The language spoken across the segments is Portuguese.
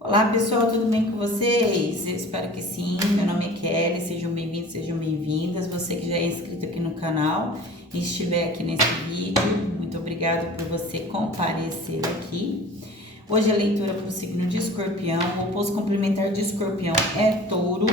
Olá pessoal, tudo bem com vocês? Eu espero que sim. Meu nome é Kelly, sejam bem-vindos, sejam bem-vindas. Você que já é inscrito aqui no canal e estiver aqui nesse vídeo, muito obrigado por você comparecer aqui. Hoje a leitura para o signo de Escorpião, o oposto complementar de Escorpião é Touro.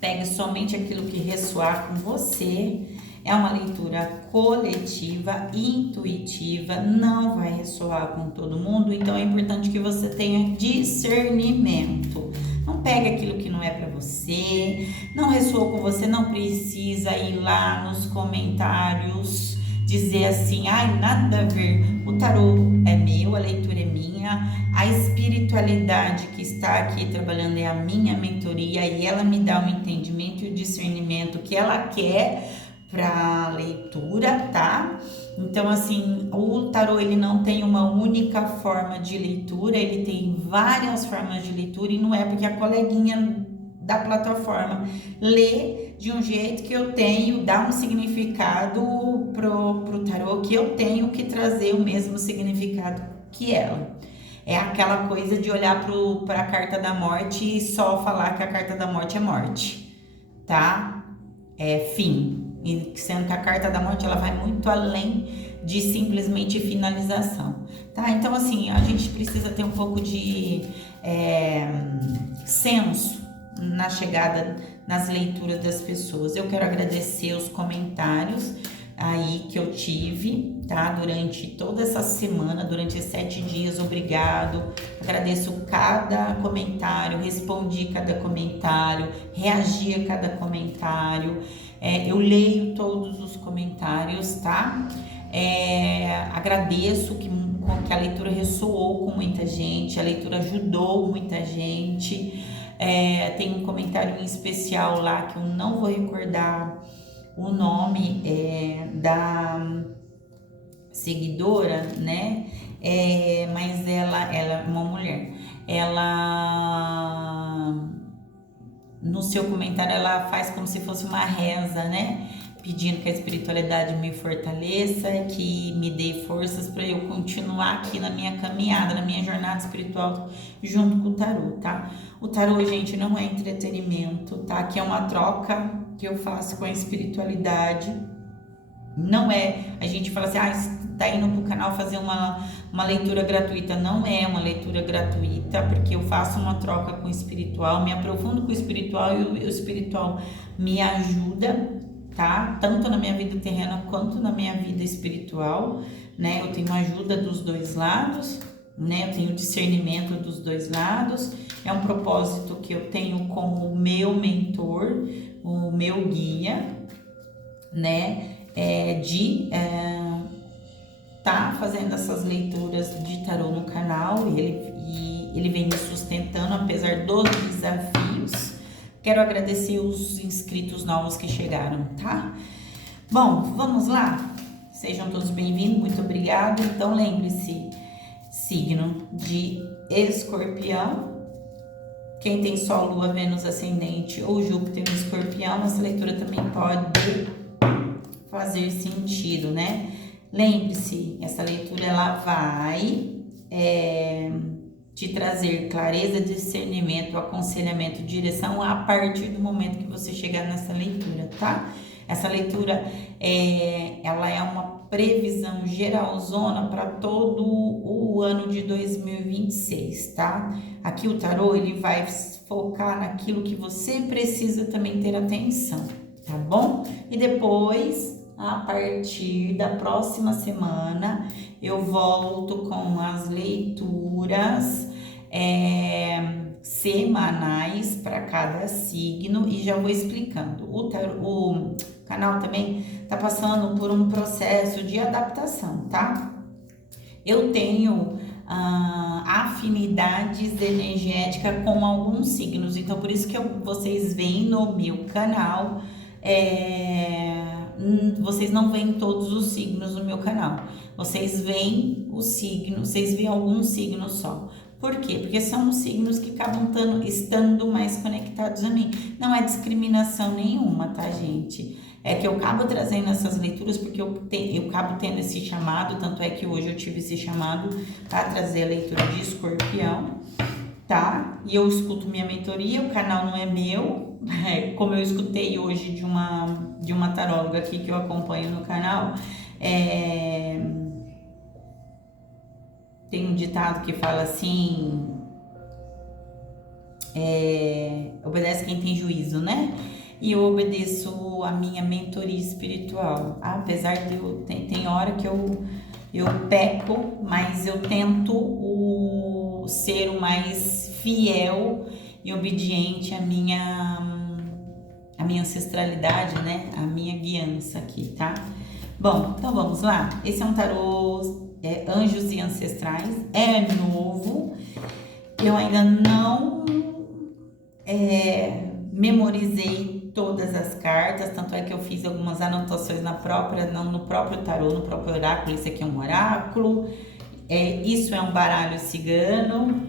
Pegue somente aquilo que ressoar com você. É uma leitura coletiva, intuitiva, não vai ressoar com todo mundo, então é importante que você tenha discernimento. Não pegue aquilo que não é para você, não ressoou com você, não precisa ir lá nos comentários dizer assim, ai, nada a ver, o tarô é meu, a leitura é minha, a espiritualidade que está aqui trabalhando é a minha mentoria e ela me dá o entendimento e o discernimento que ela quer para leitura, tá? Então, assim, o tarô ele não tem uma única forma de leitura, ele tem várias formas de leitura e não é porque a coleguinha da plataforma lê de um jeito que eu tenho, dá um significado pro tarô que eu tenho que trazer o mesmo significado que ela. É aquela coisa de olhar para a carta da morte e só falar que a carta da morte é morte, tá? É fim. E sendo que a carta da morte ela vai muito além de simplesmente finalização, tá? Então assim, a gente precisa ter um pouco de senso na chegada, nas leituras das pessoas. Eu quero agradecer os comentários aí que eu tive, tá? Durante toda essa semana, durante esses 7 dias, obrigado. Agradeço cada comentário, respondi cada comentário, reagi a cada comentário. Eu leio todos os comentários, tá? Agradeço que a leitura ressoou com muita gente, a leitura ajudou muita gente. Tem um comentário em especial lá que eu não vou recordar o nome da seguidora, né? Mas ela é uma mulher. Ela no seu comentário ela faz como se fosse uma reza, né? Pedindo que a espiritualidade me fortaleça, que me dê forças para eu continuar aqui na minha caminhada, na minha jornada espiritual junto com o tarô, tá? O tarô, gente, não é entretenimento, tá? Aqui é uma troca que eu faço com a espiritualidade. Não é, a gente fala assim, tá indo pro canal fazer uma leitura gratuita. Não é uma leitura gratuita, porque eu faço uma troca com o espiritual, me aprofundo com o espiritual e o espiritual me ajuda, tá? Tanto na minha vida terrena quanto na minha vida espiritual, né? Eu tenho ajuda dos dois lados, né? Eu tenho discernimento dos dois lados. É um propósito que eu tenho como meu mentor, o meu guia, né? Tá fazendo essas leituras de tarô no canal e ele vem me sustentando apesar dos desafios. Quero agradecer os inscritos novos que chegaram, tá? Bom, vamos lá? Sejam todos bem-vindos, muito obrigado. Então lembre-se, signo de Escorpião. Quem tem Sol, Lua, Vênus, Ascendente ou Júpiter em Escorpião, essa leitura também pode fazer sentido, né? Lembre-se, essa leitura ela vai te trazer clareza, discernimento, aconselhamento, direção a partir do momento que você chegar nessa leitura, tá? Essa leitura ela é uma previsão geralzona para todo o ano de 2026, tá? Aqui o tarô ele vai focar naquilo que você precisa também ter atenção, tá bom? E depois, a partir da próxima semana, eu volto com as leituras semanais para cada signo e já vou explicando. O canal também tá passando por um processo de adaptação, tá? Eu tenho afinidades energéticas com alguns signos, então por isso que vocês veem no meu canal, vocês não veem todos os signos no meu canal, vocês veem os signos, vocês veem alguns signos só. Por quê? Porque são os signos que acabam estando mais conectados a mim. Não é discriminação nenhuma, tá, gente? É que eu acabo trazendo essas leituras porque eu acabo tendo esse chamado, tanto é que hoje eu tive esse chamado para trazer a leitura de Escorpião, tá? E eu escuto minha mentoria, o canal não é meu, como eu escutei hoje de uma taróloga aqui que eu acompanho no canal, tem um ditado que fala assim, obedece quem tem juízo, né? E eu obedeço a minha mentoria espiritual. Apesar de tem hora que eu peco, mas eu tento ser o mais fiel e obediente à minha ancestralidade, né? A minha guiança aqui, tá? Bom, então vamos lá. Esse é um tarô Anjos e Ancestrais. É novo. Eu ainda não memorizei todas as cartas, tanto é que eu fiz algumas anotações no próprio tarô, no próprio oráculo. Esse aqui é um oráculo, isso é um baralho cigano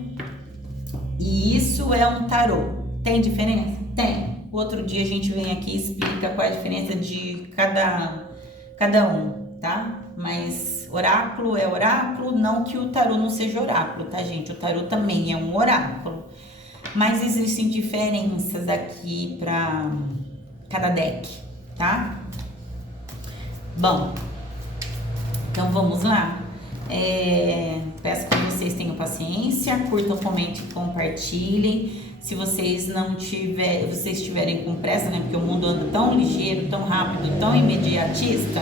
e isso é um tarô. Tem diferença? Tem. Outro dia a gente vem aqui e explica qual é a diferença de cada um, tá? Mas oráculo é oráculo, não que o tarô não seja oráculo, tá, gente? O tarô também é um oráculo. Mas existem diferenças aqui para cada deck, tá? Bom, então vamos lá. Peço que vocês tenham paciência, curtam, comentem, compartilhem. Se vocês vocês estiverem com pressa, né? Porque o mundo anda tão ligeiro, tão rápido, tão imediatista,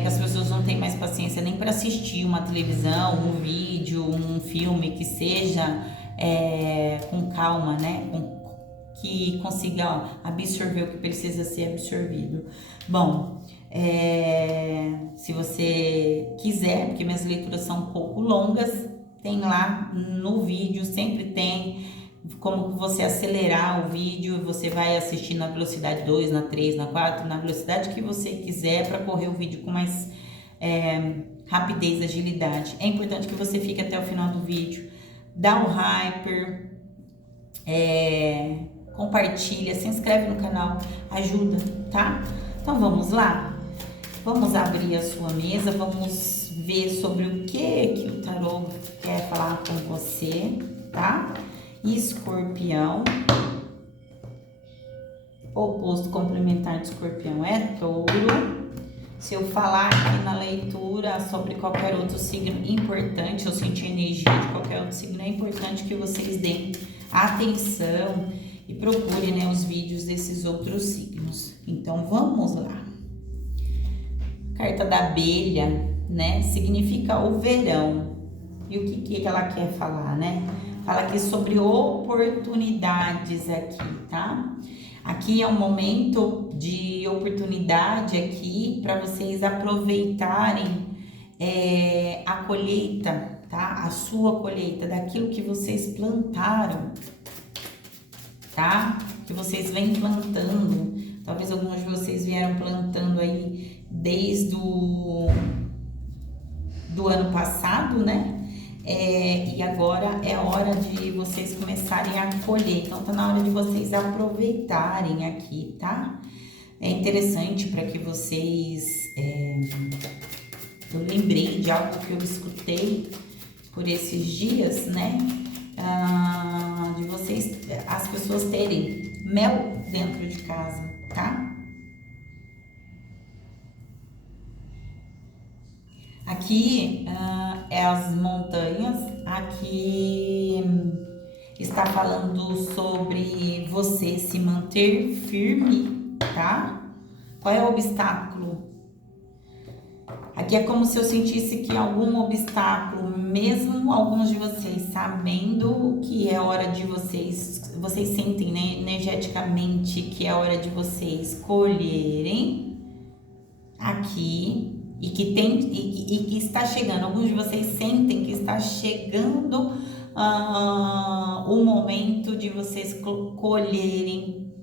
que as pessoas não têm mais paciência nem para assistir uma televisão, um vídeo, um filme que seja com calma, né? Que consiga absorver o que precisa ser absorvido. Bom, se você quiser, porque minhas leituras são um pouco longas, tem lá no vídeo, sempre tem como você acelerar o vídeo, você vai assistir na velocidade 2, na 3, na 4, na velocidade que você quiser para correr o vídeo com mais rapidez, agilidade. É importante que você fique até o final do vídeo, dá um hyper, compartilha, se inscreve no canal, ajuda, tá? Então vamos lá? Vamos abrir a sua mesa, vamos ver sobre o que o tarô quer falar com você, tá? Escorpião, oposto complementar de Escorpião é Touro. Se eu falar aqui na leitura sobre qualquer outro signo importante, eu sentir energia de qualquer outro signo, é importante que vocês deem atenção e procurem, né, os vídeos desses outros signos. Então vamos lá. Carta da abelha, né, significa o verão. E o que ela quer falar, né? Fala aqui sobre oportunidades aqui, tá? Aqui é um momento de oportunidade aqui para vocês aproveitarem a colheita, tá? A sua colheita, daquilo que vocês plantaram, tá? Que vocês vêm plantando. Talvez alguns de vocês vieram plantando aí desde do ano passado, né? E agora é hora de vocês começarem a colher. Então tá na hora de vocês aproveitarem aqui, tá? É interessante para que vocês... eu lembrei de algo que eu escutei por esses dias, né? De vocês, as pessoas terem mel dentro de casa, tá? Aqui é as montanhas, aqui está falando sobre você se manter firme, tá? Qual é o obstáculo? Aqui é como se eu sentisse que algum obstáculo, mesmo alguns de vocês sabendo que é hora de vocês sentem, né, energeticamente que é hora de vocês colherem aqui. E que está chegando, alguns de vocês sentem que está chegando o momento de vocês colherem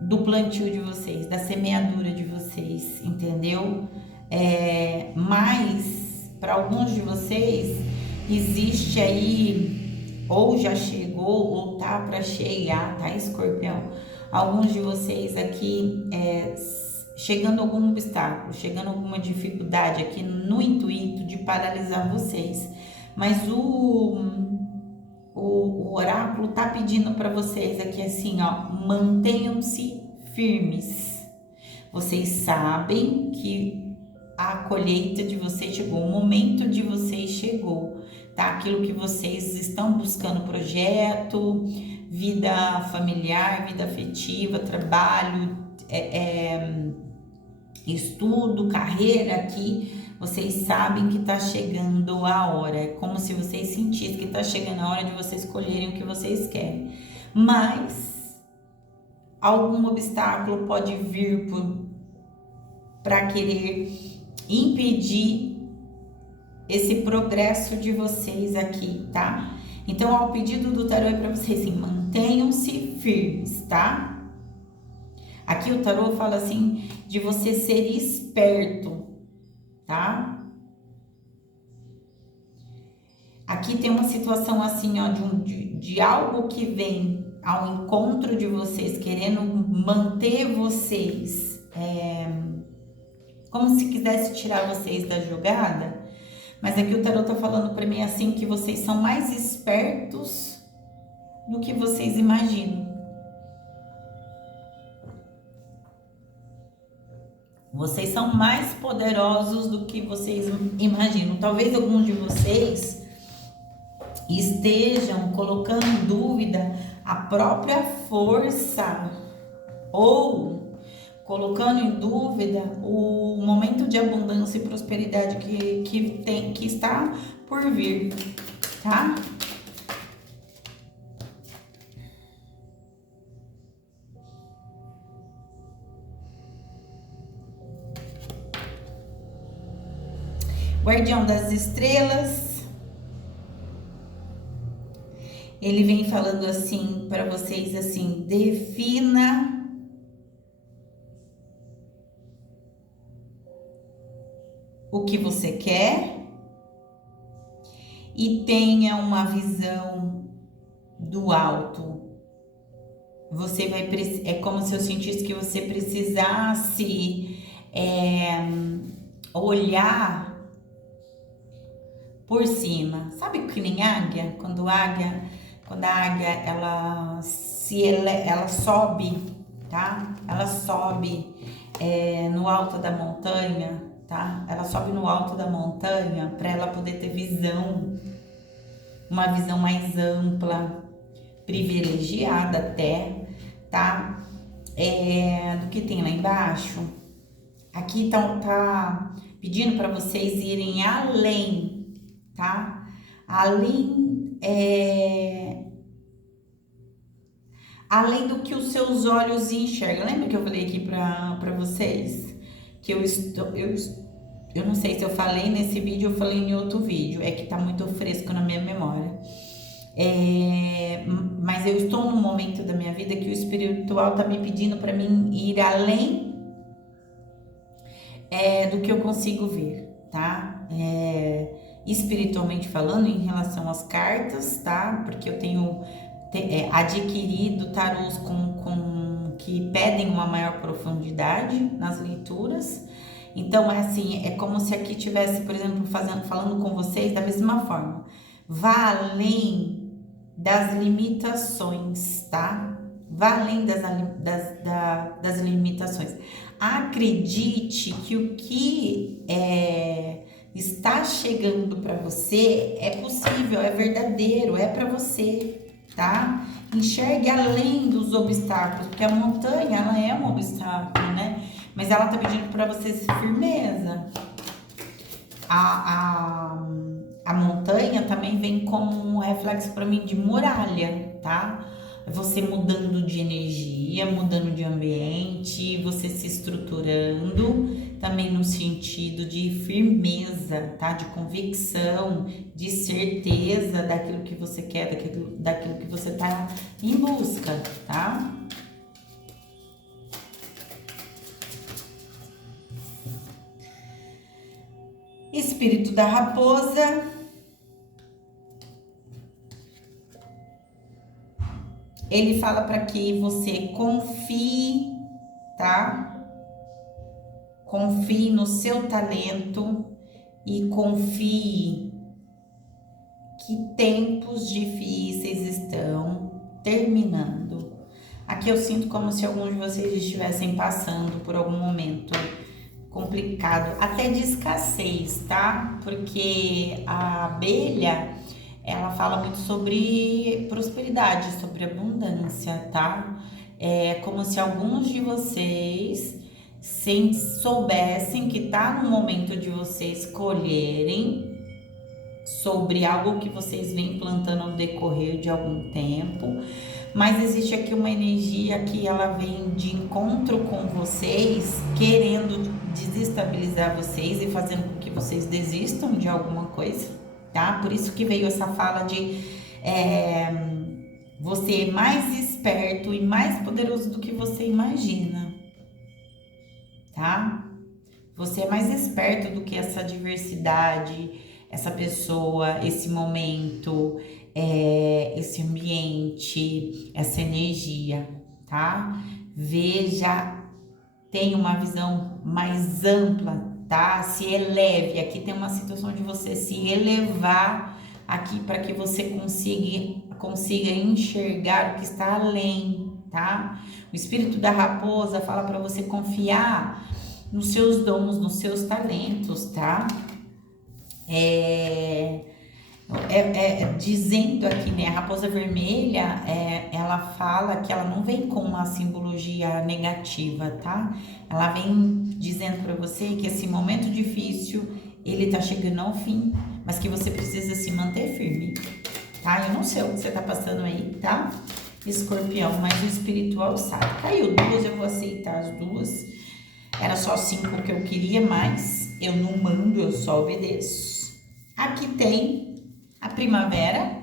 do plantio de vocês, da semeadura de vocês, entendeu? Mas para alguns de vocês existe aí, ou já chegou, ou tá para chegar, tá, Escorpião? Alguns de vocês aqui chegando algum obstáculo, chegando alguma dificuldade aqui no intuito de paralisar vocês. Mas o oráculo tá pedindo para vocês aqui assim, ó, mantenham-se firmes. Vocês sabem que a colheita de vocês chegou, o momento de vocês chegou, tá? Aquilo que vocês estão buscando, projeto, vida familiar, vida afetiva, trabalho, estudo, carreira aqui, vocês sabem que tá chegando a hora. É como se vocês sentissem que tá chegando a hora de vocês escolherem o que vocês querem. Mas algum obstáculo pode vir para querer impedir esse progresso de vocês aqui, tá? Então, ó, o pedido do tarô é para vocês assim, mantenham-se firmes, tá? Aqui o tarô fala assim de você ser esperto, tá? Aqui tem uma situação assim, ó, de algo que vem ao encontro de vocês, querendo manter vocês, como se quisesse tirar vocês da jogada. Mas aqui o tarô tá falando para mim assim que vocês são mais espertos do que vocês imaginam. Vocês são mais poderosos do que vocês imaginam. Talvez alguns de vocês estejam colocando em dúvida a própria força ou colocando em dúvida o momento de abundância e prosperidade que está por vir, tá? Guardião das estrelas, ele vem falando assim para vocês assim, defina o que você quer e tenha uma visão do alto. Você vai, é como se eu sentisse que você precisasse olhar por cima. Sabe que nem águia? Quando a águia ela sobe, tá? Ela sobe no alto da montanha, tá? Ela sobe no alto da montanha para ela poder ter visão, uma visão mais ampla, privilegiada até, tá? Do que tem lá embaixo. Aqui tá pedindo para vocês irem além, tá? Além do que os seus olhos enxergam. Lembra que eu falei aqui para vocês que eu não sei se eu falei nesse vídeo ou falei em outro vídeo, é que tá muito fresco na minha memória. Mas eu estou num momento da minha vida que o espiritual tá me pedindo para mim ir além do que eu consigo ver, tá? Espiritualmente falando, em relação às cartas, tá? Porque eu tenho adquirido tarôs que pedem uma maior profundidade nas leituras. Então, é como se aqui tivesse, por exemplo, falando com vocês da mesma forma. Vá além das limitações, tá? Vá além das limitações. Acredite que o que está chegando para você é possível, é verdadeiro, é para você, tá? Enxergue além dos obstáculos, porque a montanha, ela é um obstáculo, né? Mas ela tá pedindo para você firmeza. A montanha também vem como um reflexo para mim de muralha, tá? Você mudando de energia, mudando de ambiente, você se estruturando, também no sentido de firmeza, tá? De convicção, de certeza daquilo que você quer, daquilo que você tá em busca, tá? Espírito da raposa. Ele fala para que você confie, tá? Confie no seu talento e confie que tempos difíceis estão terminando. Aqui eu sinto como se alguns de vocês estivessem passando por algum momento complicado, até de escassez, tá? Porque a abelha, ela fala muito sobre prosperidade, sobre abundância, tá? É como se alguns de vocês soubessem que tá no momento de vocês colherem sobre algo que vocês vêm plantando ao decorrer de algum tempo, mas existe aqui uma energia que ela vem de encontro com vocês, querendo desestabilizar vocês e fazendo com que vocês desistam de alguma coisa, tá? Por isso que veio essa fala de você é mais esperto e mais poderoso do que você imagina, tá? Você é mais esperto do que essa diversidade, essa pessoa, esse momento, esse ambiente, essa energia, tá? Veja, tenha uma visão mais ampla, tá? Se eleve. Aqui tem uma situação de você se elevar aqui para que você consiga enxergar o que está além, tá? O espírito da raposa fala para você confiar nos seus dons, nos seus talentos, tá? Dizendo aqui, né, a raposa vermelha, ela fala que ela não vem com uma simbologia negativa, tá? Ela vem dizendo para você que esse momento difícil, ele tá chegando ao fim, mas que você precisa se manter firme, tá? Eu não sei o que você tá passando aí, tá? Escorpião, mas o espiritual sabe. Caiu duas, eu vou aceitar as duas. Era só 5 que eu queria, mas eu não mando, eu só obedeço. Aqui tem a primavera,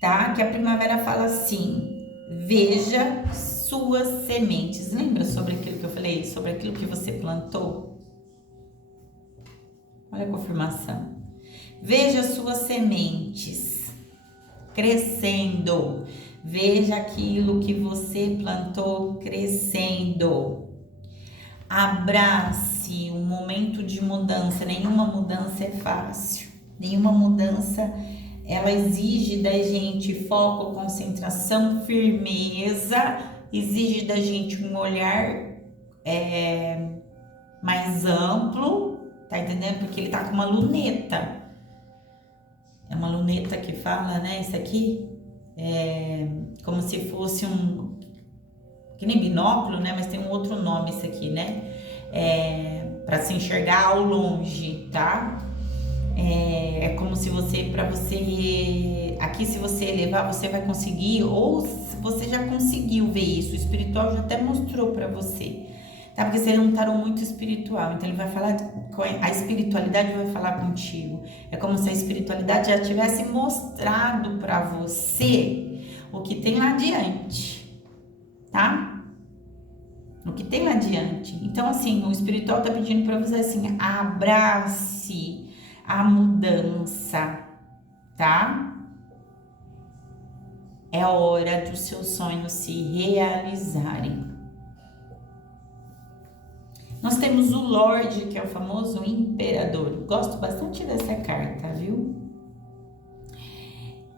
tá? Que a primavera fala assim: veja suas sementes. Lembra sobre aquilo que eu falei? Sobre aquilo que você plantou? Olha a confirmação. Veja suas sementes crescendo. Veja aquilo que você plantou crescendo. Abrace um momento de mudança. Nenhuma mudança é fácil. Nenhuma mudança, ela exige da gente foco, concentração, firmeza. Exige da gente um olhar mais amplo, tá entendendo? Porque ele tá com uma luneta. É uma luneta que fala, né? Isso aqui é como se fosse que nem binóculo, né? Mas tem um outro nome isso aqui, né? Para se enxergar ao longe, tá? É como se aqui se você elevar, você vai conseguir, ou se você já conseguiu ver isso, o espiritual já até mostrou para você, tá? Porque você é um tarô muito espiritual, então ele vai falar, a espiritualidade vai falar contigo. É como se a espiritualidade já tivesse mostrado para você o que tem lá adiante, tá? O que tem lá adiante. Então, assim, o espiritual tá pedindo para você assim: abrace a mudança, tá? É hora dos seus sonhos se realizarem. Nós temos o Lorde, que é o famoso imperador. Gosto bastante dessa carta, viu?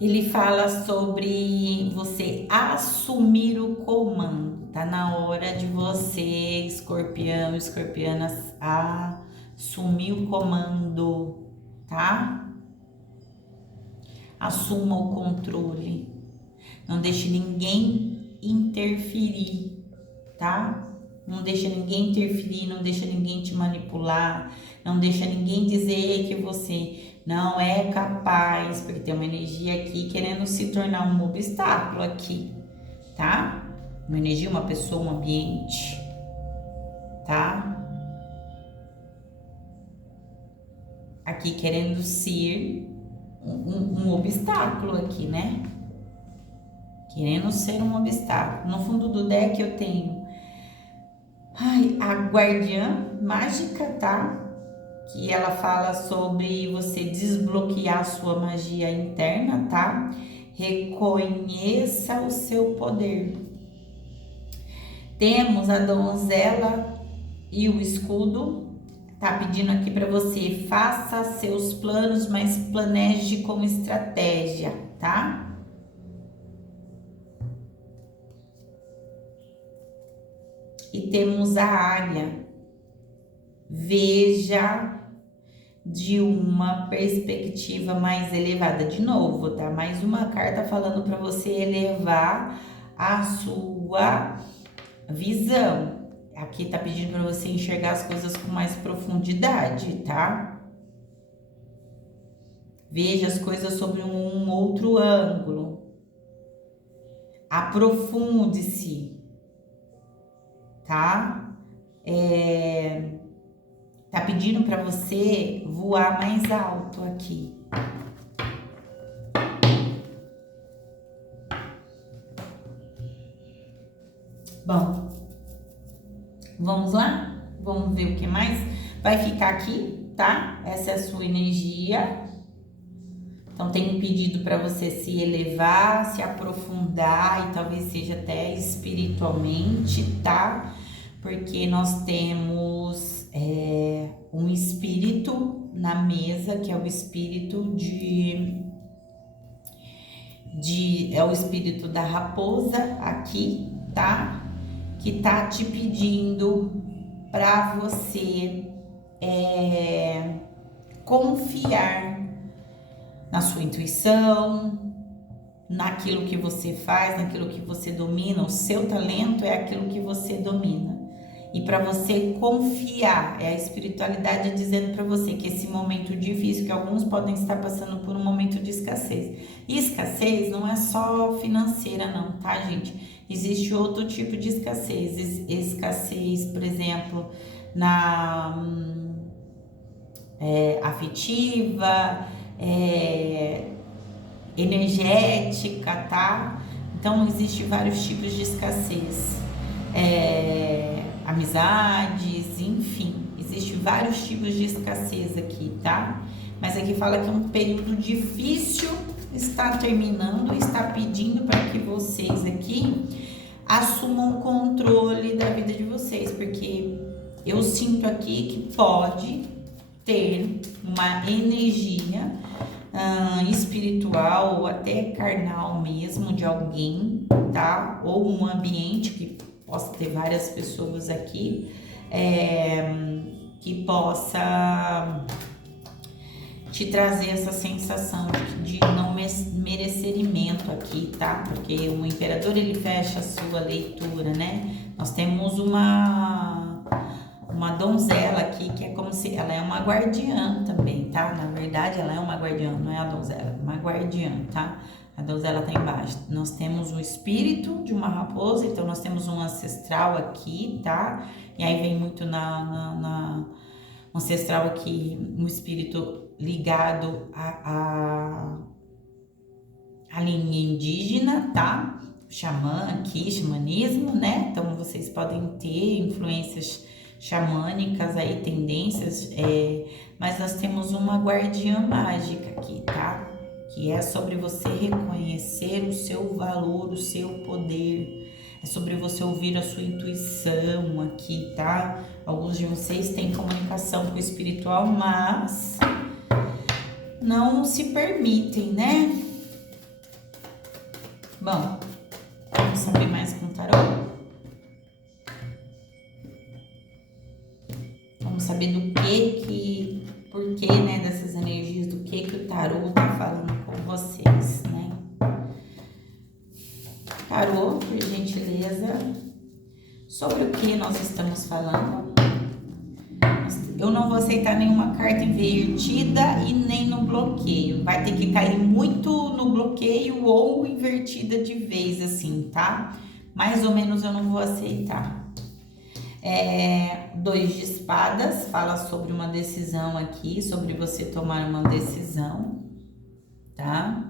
Ele fala sobre você assumir o comando. Tá na hora de você, escorpião, escorpiana, assumir o comando, tá? Assuma o controle. Não deixe ninguém interferir, tá? Não deixa ninguém interferir, não deixa ninguém te manipular, não deixa ninguém dizer que você não é capaz, porque tem uma energia aqui querendo se tornar um obstáculo aqui, tá? Uma energia, uma pessoa, um ambiente, tá? Aqui querendo ser um obstáculo aqui, né? Querendo ser um obstáculo. No fundo do deck eu tenho a guardiã mágica, tá? Que ela fala sobre você desbloquear a sua magia interna, tá? Reconheça o seu poder. Temos a donzela e o escudo. Tá pedindo aqui para você: faça seus planos, mas planeje com estratégia, tá? e temos a águia. Veja de uma perspectiva mais elevada. De novo, tá? Mais uma carta falando para você elevar a sua visão. Aqui tá pedindo para você enxergar as coisas com mais profundidade, tá? Veja as coisas sobre um outro ângulo. Aprofunde-se, tá? Tá pedindo para você voar mais alto aqui. Bom, vamos lá? Vamos ver o que mais vai ficar aqui, tá? Essa é a sua energia. Então, tem um pedido para você se elevar, se aprofundar e talvez seja até espiritualmente, tá? Porque nós temos um espírito na mesa, que é o espírito é o espírito da raposa aqui, tá? Que tá te pedindo para você confiar na sua intuição, naquilo que você faz, naquilo que você domina. O seu talento é aquilo que você domina. E para você confiar, é a espiritualidade dizendo para você que esse momento difícil, que alguns podem estar passando por um momento de escassez. E escassez não é só financeira não, tá, gente? Existe outro tipo de escassez. Escassez, por exemplo, na afetiva, energética, tá? Então, existe vários tipos de escassez. Amizades, enfim, existe vários tipos de escassez aqui, tá? Mas aqui fala que um período difícil está terminando e está pedindo para que vocês aqui assumam o controle da vida de vocês, porque eu sinto aqui que pode ter uma energia espiritual ou até carnal mesmo de alguém, tá? Ou um ambiente que possa ter várias pessoas aqui, que possa te trazer essa sensação de não merecimento aqui, tá? Porque o imperador, ele fecha a sua leitura, né? Nós temos uma donzela aqui, que é como se ela é uma guardiã também, tá? Na verdade, ela é uma guardiã, não é a donzela, é uma guardiã, tá? A donzela tá embaixo. Nós temos o espírito de uma raposa, então nós temos um ancestral aqui, tá? E aí vem muito na ancestral aqui, um espírito ligado à linha indígena, tá? Xamã aqui, xamanismo, né? Então vocês podem ter influências xamânicas aí, tendências, mas nós temos uma guardiã mágica aqui, tá? Que é sobre você reconhecer o seu valor, o seu poder, é sobre você ouvir a sua intuição aqui, tá? Alguns de vocês têm comunicação com o espiritual, mas não se permitem, né? Bom, vamos saber mais com o tarô? Vamos saber do porquê, né, dessas energias, do que o tarô tá falando com vocês, né? Tarô, por gentileza, sobre o que nós estamos falando. Eu não vou aceitar nenhuma carta invertida e nem no bloqueio. Vai ter que cair muito no bloqueio ou invertida de vez, assim, tá? Mais ou menos eu não vou aceitar. 2 de espadas, fala sobre uma decisão aqui, sobre você tomar uma decisão, tá?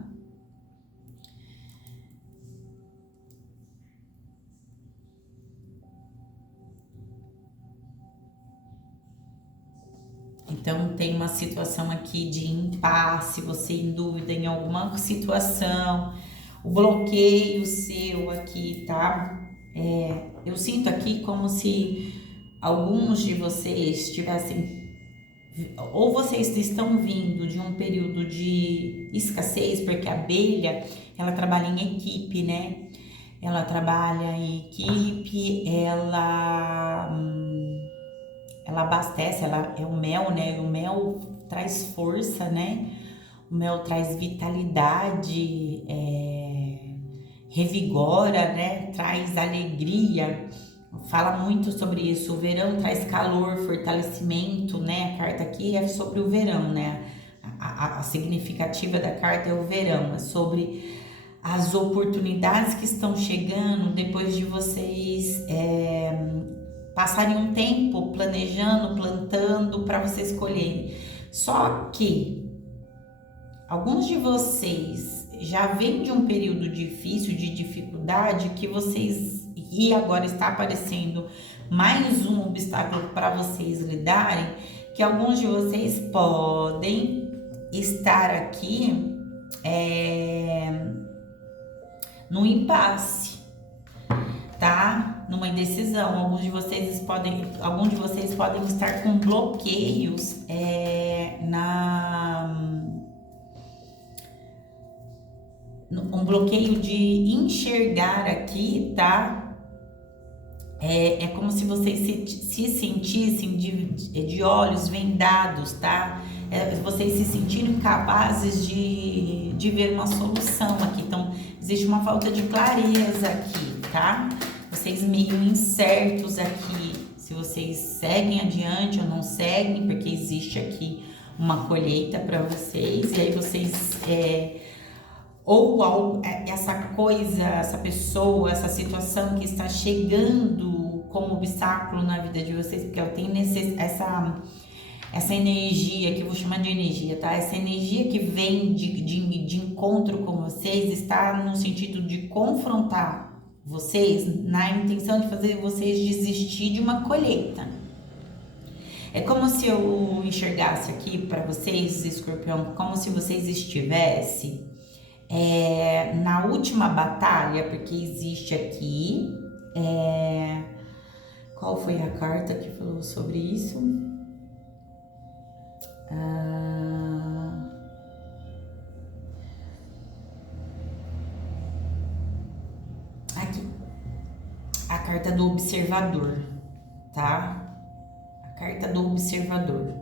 Então, tem uma situação aqui de impasse, você em dúvida em alguma situação, o bloqueio seu aqui, tá? Eu sinto aqui como se alguns de vocês tivessem, ou vocês estão vindo de um período de escassez, porque a abelha, ela trabalha em equipe, né? ela trabalha em equipe, ela abastece, ela é o mel, né? E o mel traz força, né? O mel traz vitalidade, revigora, né? Traz alegria. Fala muito sobre isso. O verão traz calor, fortalecimento, né? A carta aqui é sobre o verão, né? A significativa da carta é o verão, é sobre as oportunidades que estão chegando depois de vocês passarem um tempo planejando, plantando para vocês colherem. Só que alguns de vocês já vêm de um período difícil, de dificuldade, que vocês, e agora está aparecendo mais um obstáculo para vocês lidarem, que alguns de vocês podem estar aqui no impasse, tá? Numa indecisão. Alguns de vocês podem estar com bloqueios um bloqueio de enxergar aqui, tá? É como se vocês se sentissem de olhos vendados, tá? Vocês se sentirem capazes de ver uma solução aqui. Então, existe uma falta de clareza aqui, tá? Vocês meio incertos aqui, se vocês seguem adiante ou não seguem, porque existe aqui uma colheita para vocês, e aí vocês ou essa coisa, essa pessoa, essa situação que está chegando como obstáculo na vida de vocês, porque ela tem essa energia, que eu vou chamar de energia, tá? Essa energia que vem de encontro com vocês está no sentido de confrontar vocês, na intenção de fazer vocês desistir de uma colheita. É como se eu enxergasse aqui para vocês, Escorpião, como se vocês estivessem na última batalha, porque existe aqui. Qual foi a carta que falou sobre isso? Aqui, a carta do observador, tá? A carta do observador.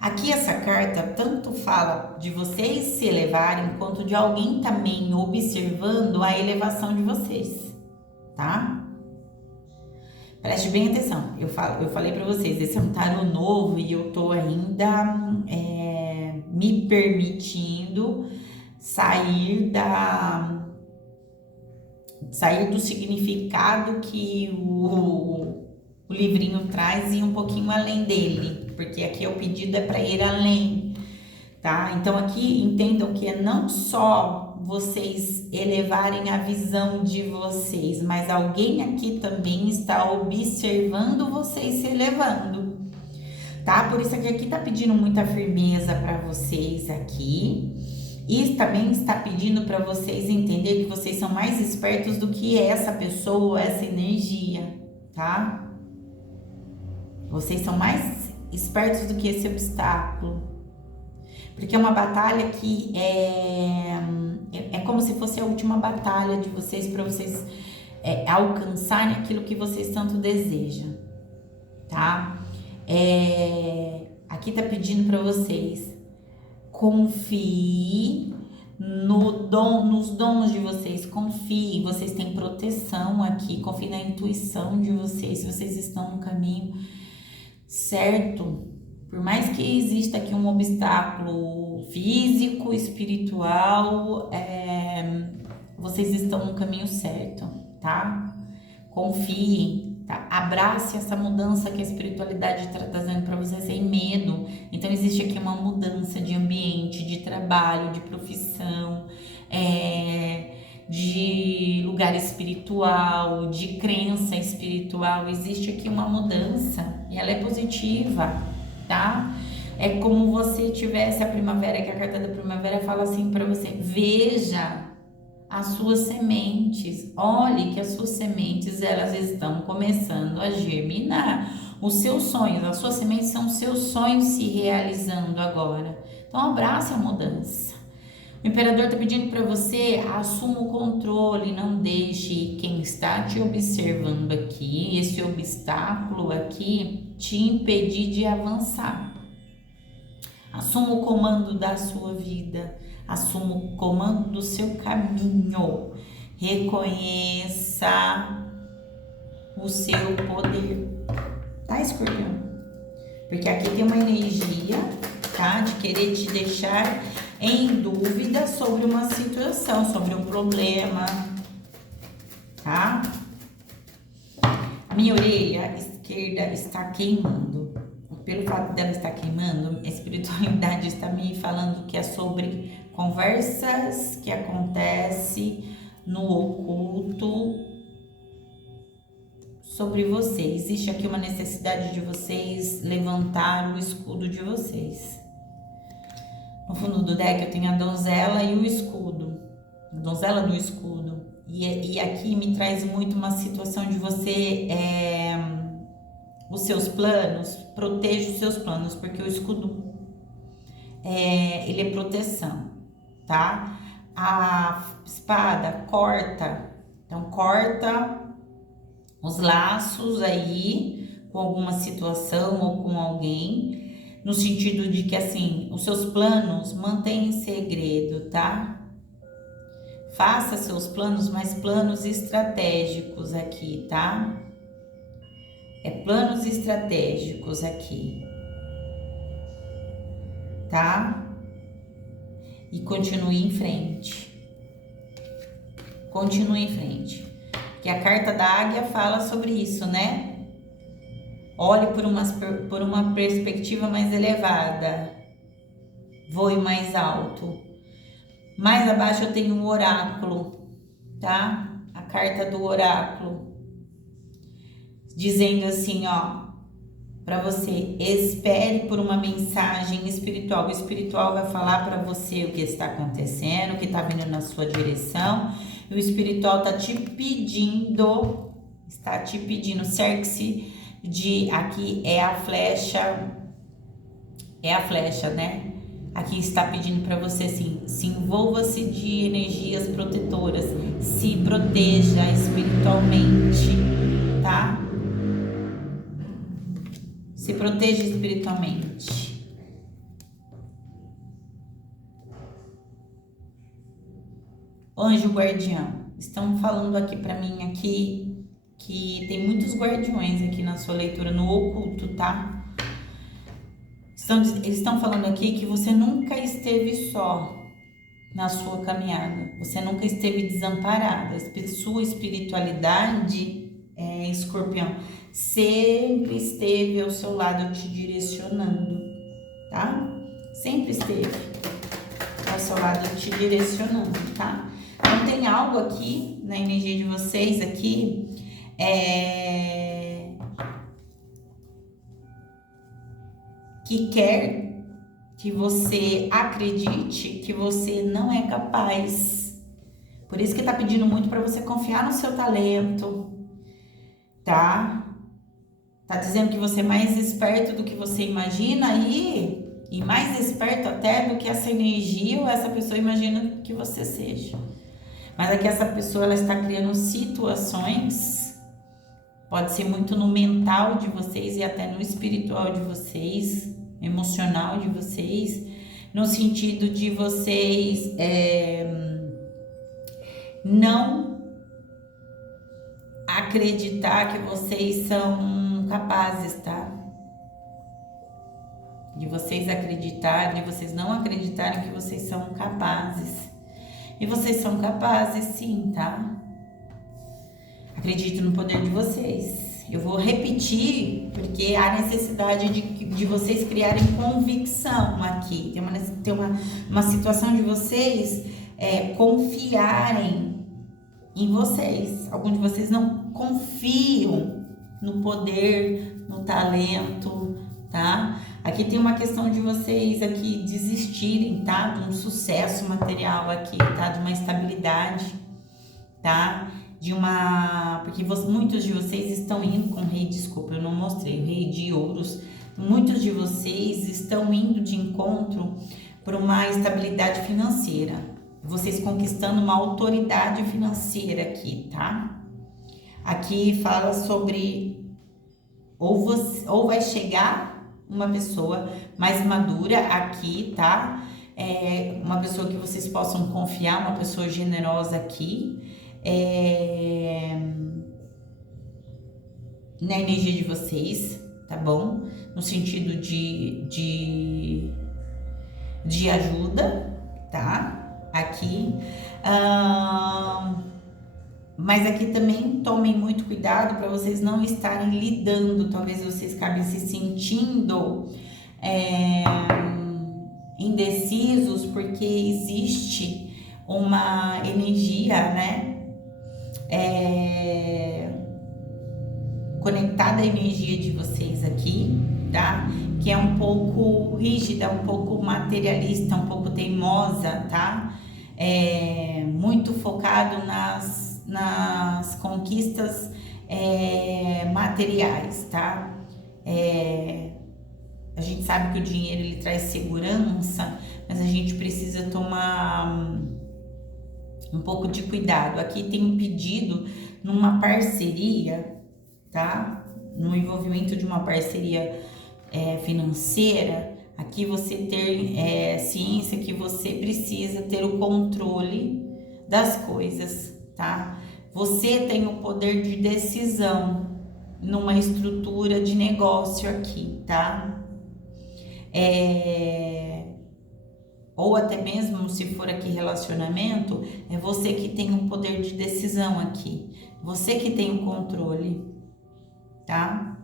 Aqui essa carta tanto fala de vocês se elevarem, quanto de alguém também observando a elevação de vocês, tá? Preste bem atenção, eu falei pra vocês, esse é um tarô novo e eu tô ainda me permitindo sair do significado que o livrinho traz e um pouquinho além dele, porque aqui o pedido é para ir além, tá? Então aqui entendam que é não só vocês elevarem a visão de vocês, mas alguém aqui também está observando vocês se elevando, tá? Por isso que aqui tá pedindo muita firmeza para vocês aqui. E também está pedindo para vocês entender que vocês são mais espertos do que essa pessoa, essa energia, tá? Vocês são mais espertos do que esse obstáculo. Porque é uma batalha que é como se fosse a última batalha de vocês, para vocês alcançarem aquilo que vocês tanto desejam, tá? Aqui tá pedindo para vocês: confie nos dons de vocês, confie, vocês têm proteção aqui, confie na intuição de vocês, se vocês estão no caminho certo. Por mais que exista aqui um obstáculo físico, espiritual, vocês estão no caminho certo, tá? Confiem, tá? Abrace essa mudança que a espiritualidade está trazendo para vocês sem medo. Então existe aqui uma mudança de ambiente, de trabalho, de profissão, de lugar espiritual, de crença espiritual. Existe aqui uma mudança e ela é positiva, tá? É como você tivesse a primavera, que a carta da primavera fala assim para você: veja as suas sementes, olhe que as suas sementes, elas estão começando a germinar. Os seus sonhos, as suas sementes são os seus sonhos se realizando agora. Então abrace a mudança. O imperador está pedindo para você, assuma o controle, não deixe quem está te observando aqui, esse obstáculo aqui, te impedir de avançar. Assuma o comando da sua vida, assuma o comando do seu caminho, reconheça o seu poder, tá, Escorpião? Porque aqui tem uma energia, tá, de querer te deixar em dúvida sobre uma situação, sobre um problema, tá? Minha orelha esquerda está queimando. Pelo fato dela estar queimando, a espiritualidade está me falando que é sobre conversas que acontecem no oculto sobre vocês. Existe aqui uma necessidade de vocês levantar o escudo de vocês. No fundo do deck eu tenho a donzela e o escudo. A donzela do escudo. E aqui me traz muito uma situação de você... os seus planos, proteja os seus planos, porque o escudo ele é proteção, tá? A espada corta, então corta os laços aí com alguma situação ou com alguém, no sentido de que assim, os seus planos mantenha em segredo, tá? Faça seus planos, mas planos estratégicos aqui, tá? Planos estratégicos aqui, tá? E continue em frente. Continue em frente. Que a carta da águia fala sobre isso, né? Olhe por uma perspectiva mais elevada. Voe mais alto. Mais abaixo eu tenho um oráculo, tá? A carta do oráculo. Dizendo assim, ó, para você, espere por uma mensagem espiritual. O espiritual vai falar para você o que está acontecendo, o que está vindo na sua direção. E o espiritual está te pedindo, cerque-se de, aqui é a flecha, né? Aqui está pedindo para você assim, se envolva-se de energias protetoras, se proteja espiritualmente, tá? Se proteja espiritualmente. Anjo guardião, estão falando aqui para mim aqui que tem muitos guardiões aqui na sua leitura no oculto, tá? Eles estão falando aqui que você nunca esteve só na sua caminhada. Você nunca esteve desamparada. Sua espiritualidade, Escorpião, sempre esteve ao seu lado te direcionando, tá? Sempre esteve ao seu lado te direcionando, tá? Então tem algo aqui na energia de vocês aqui, que quer que você acredite que você não é capaz. Por isso que tá pedindo muito para você confiar no seu talento, tá? Tá dizendo que você é mais esperto do que você imagina e mais esperto até do que essa energia ou essa pessoa imagina que você seja. Mas aqui essa pessoa, ela está criando situações, pode ser muito no mental de vocês e até no espiritual de vocês, emocional de vocês, no sentido de vocês não acreditar que vocês são capazes, tá? De vocês não acreditarem que vocês são capazes. E vocês são capazes sim, tá? Acredito no poder de vocês. Eu vou repetir, porque há necessidade de vocês criarem convicção aqui. Tem uma situação de vocês confiarem em vocês. Alguns de vocês não confiam no poder, no talento, tá? Aqui tem uma questão de vocês aqui desistirem, tá? De um sucesso material aqui, tá? De uma estabilidade, tá? Porque muitos de vocês estão indo com o rei, desculpa, eu não mostrei, o rei de ouros. Muitos de vocês estão indo de encontro por uma estabilidade financeira. Vocês conquistando uma autoridade financeira aqui, tá? Aqui fala sobre ou vai chegar uma pessoa mais madura aqui, tá? Uma pessoa que vocês possam confiar, uma pessoa generosa aqui, na energia de vocês, tá bom? No sentido de ajuda, tá? Aqui. Mas aqui também tomem muito cuidado para vocês não estarem lidando, talvez vocês acabem se sentindo indecisos, porque existe uma energia, né? Conectada à energia de vocês aqui, tá? Que é um pouco rígida, um pouco materialista, um pouco teimosa, tá? Muito focado nas conquistas materiais, tá? A gente sabe que o dinheiro ele traz segurança, mas a gente precisa tomar um pouco de cuidado. Aqui tem um pedido numa parceria, tá? No envolvimento de uma parceria financeira. Aqui você ter ciência que você precisa ter o controle das coisas, tá? Você tem o poder de decisão numa estrutura de negócio aqui, tá? Ou até mesmo se for aqui relacionamento, é você que tem o poder de decisão aqui, você que tem o controle, tá?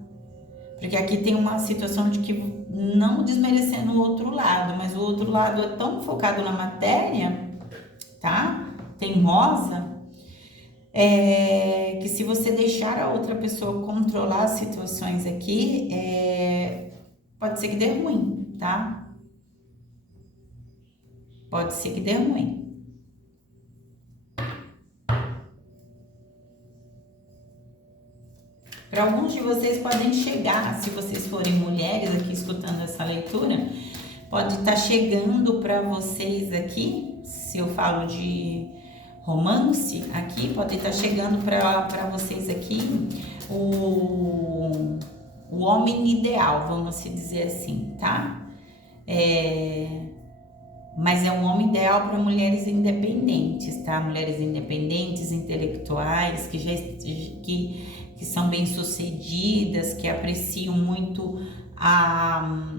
Porque aqui tem uma situação de que, não desmerecendo o outro lado, mas o outro lado é tão focado na matéria, tá? Teimosa, que se você deixar a outra pessoa controlar as situações aqui, pode ser que dê ruim, tá? Pode ser que dê ruim. Para alguns de vocês podem chegar, se vocês forem mulheres aqui escutando essa leitura, pode estar chegando para vocês aqui, se eu falo de romance aqui, pode estar chegando para vocês aqui o homem ideal, vamos se dizer assim, tá? Mas é um homem ideal para mulheres independentes, tá? Mulheres independentes, intelectuais, que são bem-sucedidas, que apreciam muito a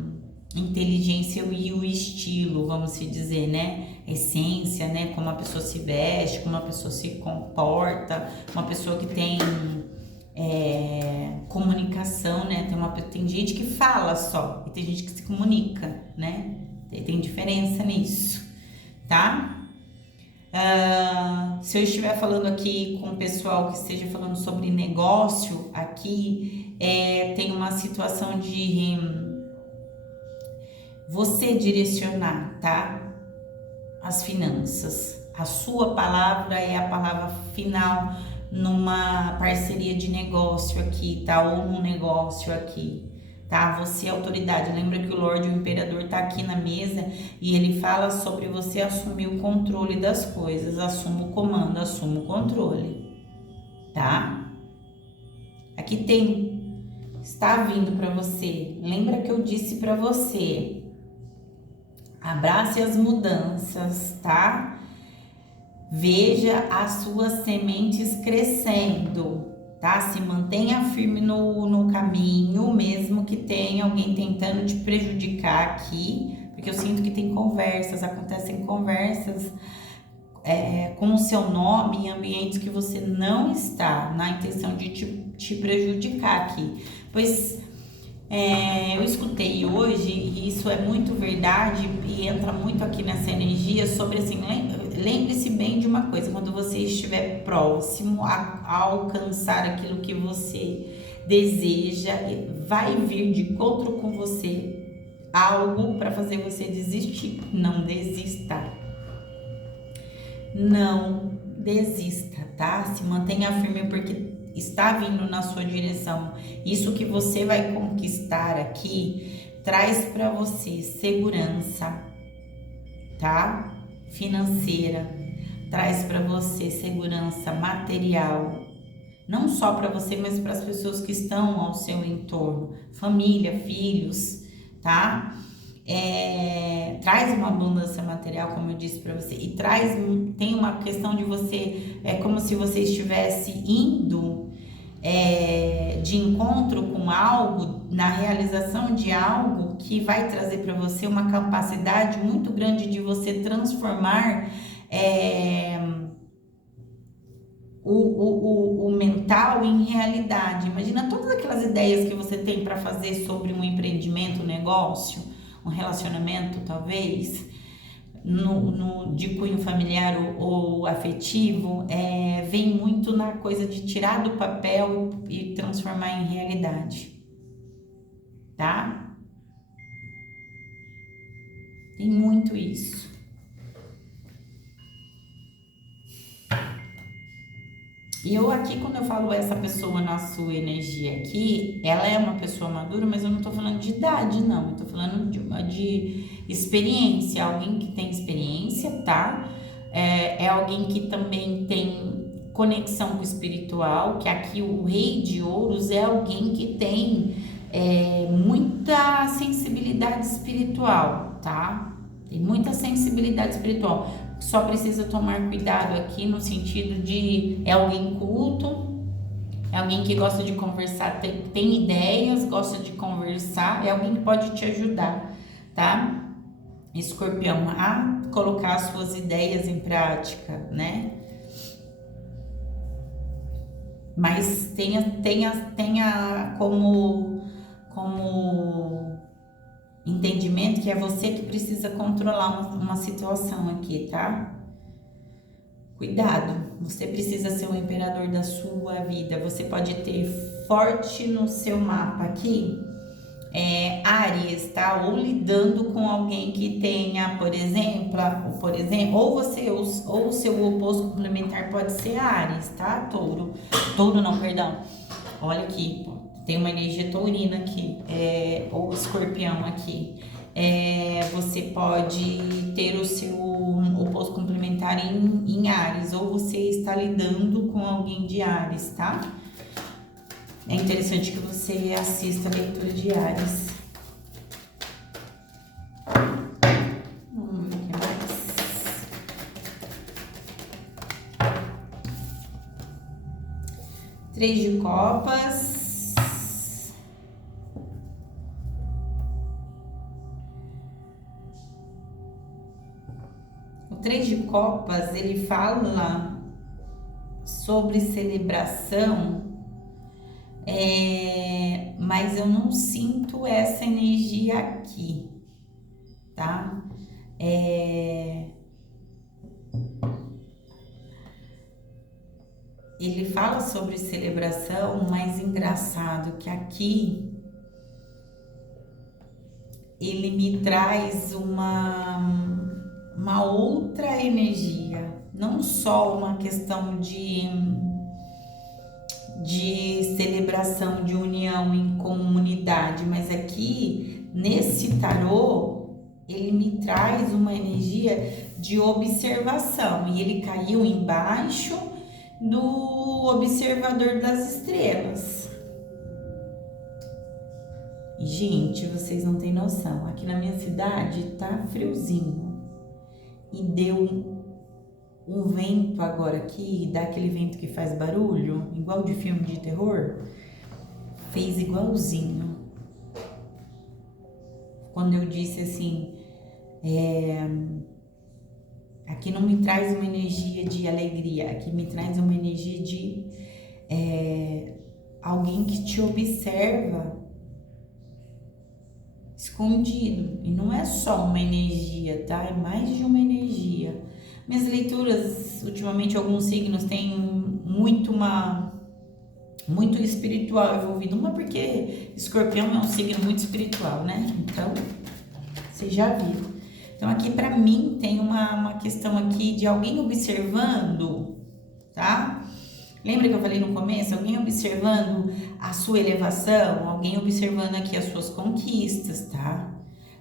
inteligência e o estilo, vamos se dizer, né? Essência, né? Como a pessoa se veste, como a pessoa se comporta, uma pessoa que tem comunicação, né? Tem gente que fala só e tem gente que se comunica, né? Tem diferença nisso, tá? Se eu estiver falando aqui com o pessoal que esteja falando sobre negócio aqui, tem uma situação de você direcionar, tá? As finanças. A sua palavra é a palavra final numa parceria de negócio aqui, tá? Ou num negócio aqui, tá? Você é autoridade. Lembra que o Lorde, o Imperador, tá aqui na mesa e ele fala sobre você assumir o controle das coisas. Assuma o comando, assuma o controle, tá? Aqui está vindo para você. Lembra que eu disse para você, abrace as mudanças, tá? Veja as suas sementes crescendo, tá? Se mantenha firme no caminho, mesmo que tenha alguém tentando te prejudicar aqui, porque eu sinto que acontecem conversas com o seu nome em ambientes que você não está, na intenção de te prejudicar aqui. Pois eu escutei hoje, e isso é muito verdade, e entra muito aqui nessa energia, sobre assim, lembre-se bem de uma coisa, quando você estiver próximo a alcançar aquilo que você deseja, vai vir de encontro com você algo para fazer você desistir. Não desista. Não desista, tá? Se mantenha firme, porque está vindo na sua direção. Isso que você vai conquistar aqui traz para você segurança, tá? Financeira, traz para você segurança material, não só para você, mas para as pessoas que estão ao seu entorno, família, filhos, tá? Traz uma abundância material, como eu disse para você, e tem uma questão de você, é como se você estivesse indo de encontro com algo, na realização de algo que vai trazer para você uma capacidade muito grande de você transformar o mental em realidade. Imagina todas aquelas ideias que você tem para fazer sobre um empreendimento, um negócio, um relacionamento, talvez, de cunho familiar ou afetivo, vem muito na coisa de tirar do papel e transformar em realidade, tá? Tem muito isso. E eu aqui, quando eu falo essa pessoa na sua energia aqui, ela é uma pessoa madura, mas eu não tô falando de idade, não. Eu tô falando de experiência, alguém que tem experiência, tá? É alguém que também tem conexão com o espiritual, que aqui o Rei de Ouros é alguém que tem muita sensibilidade espiritual, tá? Tem muita sensibilidade espiritual. Só precisa tomar cuidado aqui no sentido de alguém culto, é alguém que gosta de conversar, tem ideias, gosta de conversar, é alguém que pode te ajudar, tá? Escorpião, a colocar suas ideias em prática, né? Mas tenha como entendimento que é você que precisa controlar uma situação aqui, tá? Cuidado, você precisa ser o imperador da sua vida. Você pode ter forte no seu mapa aqui, Áries, tá? Ou lidando com alguém que tenha, por exemplo, ou o seu oposto complementar pode ser Áries, tá? Touro não, perdão. Olha aqui, tem uma energia taurina aqui, ou escorpião aqui. Você pode ter o seu oposto complementar em Áries, ou você está lidando com alguém de Áries, tá? É interessante que você assista a leitura de Áries. Vamos ver o que mais. Três de copas. O Três de Copas, ele fala sobre celebração, mas eu não sinto essa energia aqui, tá? Ele fala sobre celebração, mas engraçado que aqui ele me traz uma outra energia, não só uma questão de celebração, de união em comunidade, mas aqui nesse tarô ele me traz uma energia de observação e ele caiu embaixo do observador das estrelas. E, gente, vocês não têm noção, aqui na minha cidade tá friozinho e deu um vento agora aqui, dá aquele vento que faz barulho, igual de filme de terror, fez igualzinho. Quando eu disse assim, aqui não me traz uma energia de alegria, aqui me traz uma energia de alguém que te observa escondido. E não é só uma energia, tá? É mais de uma energia. Minhas leituras, ultimamente, alguns signos têm muito espiritual envolvido. Uma porque Escorpião é um signo muito espiritual, né? Então, você já viu. Então, aqui pra mim tem uma questão aqui de alguém observando, tá? Lembra que eu falei no começo? Alguém observando a sua elevação, alguém observando aqui as suas conquistas, tá?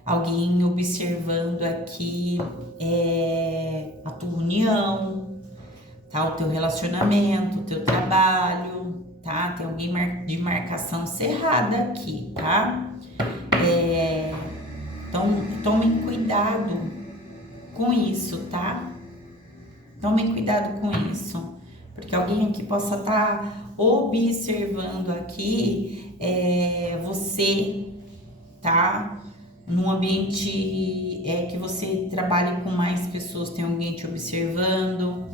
alguém observando aqui a tua união, tá? O teu relacionamento, o teu trabalho, tá? Tem alguém de marcação cerrada aqui, tá? Então, tomem cuidado com isso, tá? Tomem cuidado com isso, porque alguém aqui possa estar observando aqui você, tá? Num ambiente que você trabalha com mais pessoas, tem alguém te observando,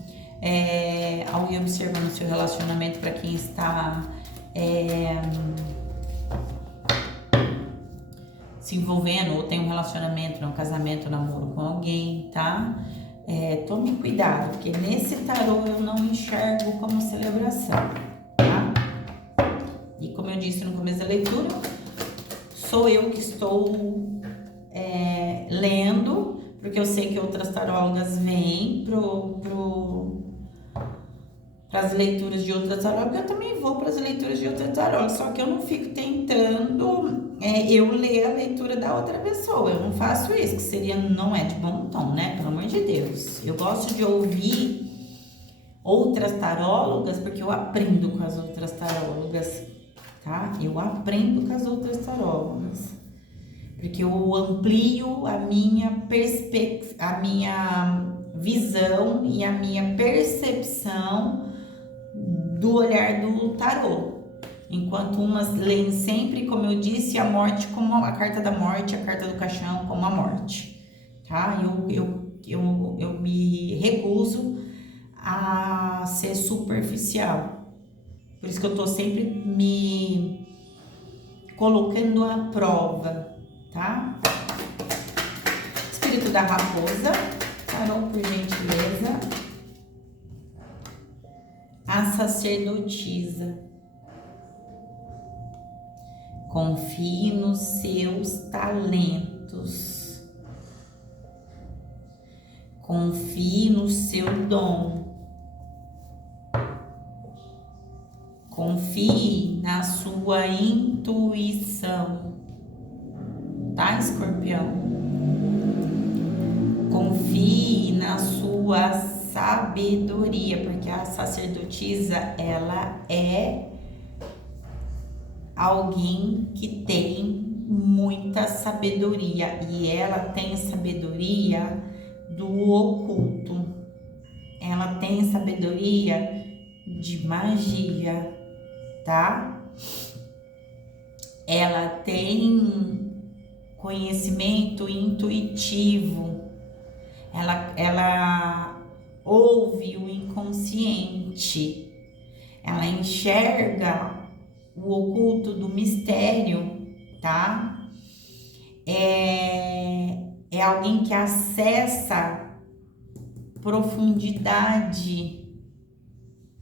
alguém observando o seu relacionamento para quem está se envolvendo ou tem um relacionamento, um casamento, um namoro com alguém, tá? Tome cuidado, porque nesse tarô eu não enxergo como celebração, tá? E como eu disse no começo da leitura, sou eu que estou lendo, porque eu sei que outras tarólogas vêm para as leituras de outras tarólogas, eu também vou para as leituras de outras tarólogas, só que eu não fico tentando eu ler a leitura da outra pessoa, eu não faço isso, que não é de bom tom, né, pelo amor de Deus. Eu gosto de ouvir outras tarólogas, porque eu aprendo com as outras tarólogas, tá? Eu aprendo com as outras tarólogas, porque eu amplio a minha visão e a minha percepção do olhar do tarô. Enquanto umas leem sempre, como eu disse, a morte como a carta da morte, a carta do caixão como a morte, tá? Eu me recuso a ser superficial. Por isso que eu tô sempre me colocando à prova, tá? Espírito da raposa, tarô, por gentileza. A sacerdotisa. Confie nos seus talentos. Confie no seu dom. Confie na sua intuição. Tá, Escorpião? Confie na sua sabedoria, porque a sacerdotisa, ela é alguém que tem muita sabedoria, e ela tem sabedoria do oculto, ela tem sabedoria de magia, tá? Ela tem conhecimento intuitivo, ela ouve o inconsciente, ela enxerga o oculto do mistério, tá? É alguém que acessa profundidade,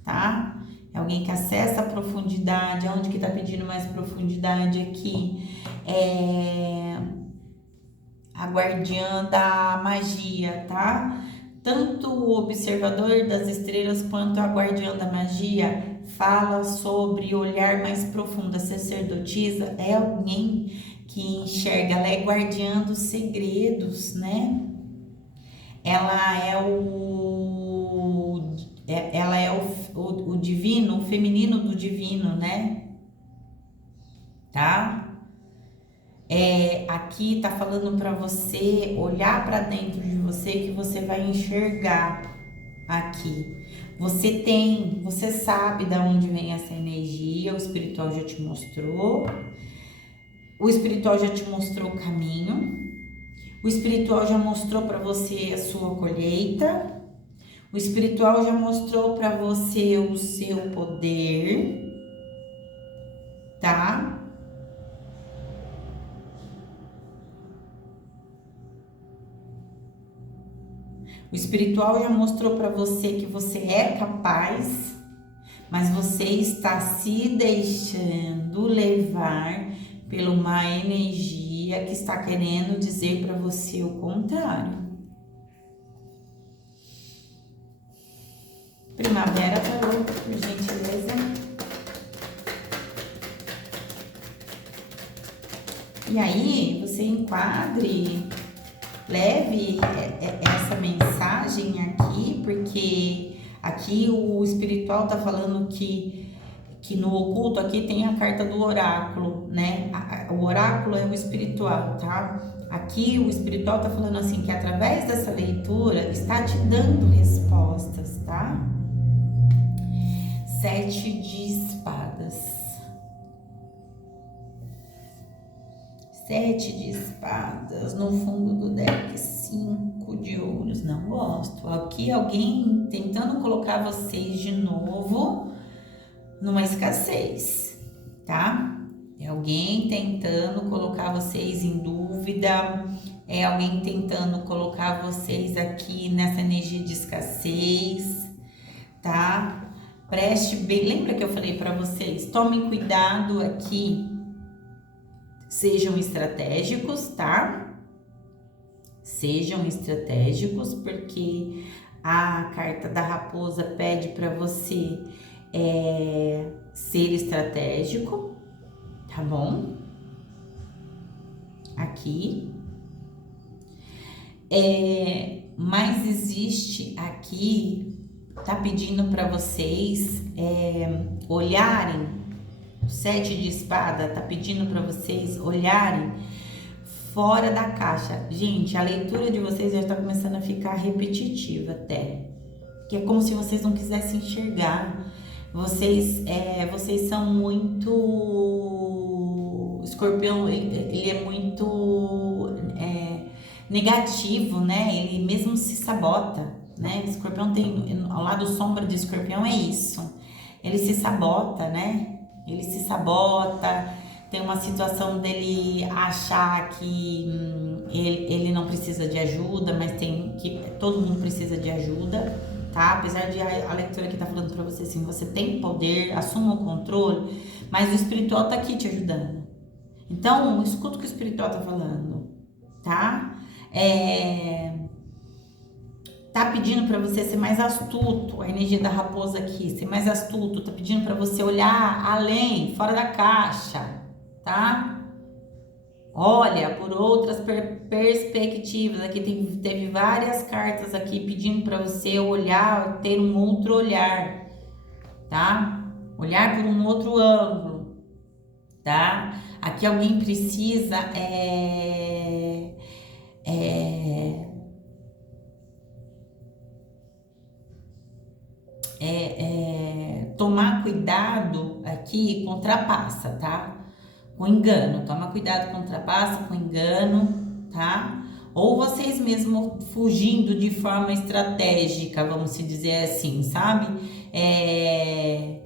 tá? É alguém que acessa a profundidade. Aonde que tá pedindo mais profundidade aqui? A guardiã da magia, tá? Tanto o observador das estrelas quanto a guardiã da magia fala sobre olhar mais profundo. A sacerdotisa é alguém que enxerga, ela é guardiã dos segredos, né? Ela é o divino, o feminino do divino, né? Tá? Aqui tá falando para você olhar para dentro de você, que você vai enxergar aqui. Você sabe de onde vem essa energia, o espiritual já te mostrou. O espiritual já te mostrou o caminho. O espiritual já mostrou para você a sua colheita. O espiritual já mostrou para você o seu poder, tá? O espiritual já mostrou para você que você é capaz, mas você está se deixando levar pela uma energia que está querendo dizer para você o contrário. Primavera, tarô, por gentileza. E aí, você enquadre, leve essa mensagem aqui, porque aqui o espiritual tá falando que no oculto aqui tem a carta do oráculo, né? O oráculo é o espiritual, tá? Aqui o espiritual tá falando assim, que através dessa leitura está te dando respostas, tá? 7 de espadas. 7 de espadas, no fundo do deck, 5 de ouros, não gosto. Aqui alguém tentando colocar vocês de novo numa escassez, tá? É alguém tentando colocar vocês em dúvida, é alguém tentando colocar vocês aqui nessa energia de escassez, tá? Preste bem, lembra que eu falei para vocês? Tomem cuidado aqui. Sejam estratégicos, tá? Sejam estratégicos, porque a carta da raposa pede para você ser estratégico, tá bom? Aqui. Mas existe aqui, tá pedindo para vocês olharem. O 7 de espada tá pedindo para vocês olharem fora da caixa. Gente, a leitura de vocês já tá começando a ficar repetitiva até. Que é como se vocês não quisessem enxergar. Vocês são muito... Escorpião, ele é muito negativo, né? Ele mesmo se sabota, né? O escorpião tem... Ao lado sombra de escorpião é isso. Ele se sabota, né? Ele se sabota, tem uma situação dele achar que ele não precisa de ajuda, mas tem que todo mundo precisa de ajuda, tá? Apesar de a leitura aqui tá falando pra você assim, você tem poder, assuma o controle, mas o espiritual tá aqui te ajudando. Então, escuta o que o espiritual tá falando, tá? Tá pedindo para você ser mais astuto, a energia da raposa aqui, ser mais astuto, tá pedindo para você olhar além, fora da caixa, tá? Olha por outras perspectivas, aqui teve várias cartas aqui pedindo para você olhar, ter um outro olhar, tá? Olhar por um outro ângulo, tá? Aqui alguém precisa tomar cuidado aqui com trapaça, tá? Com engano, toma cuidado com trapaça, com engano, tá? Ou vocês mesmo fugindo de forma estratégica, vamos se dizer assim, sabe? É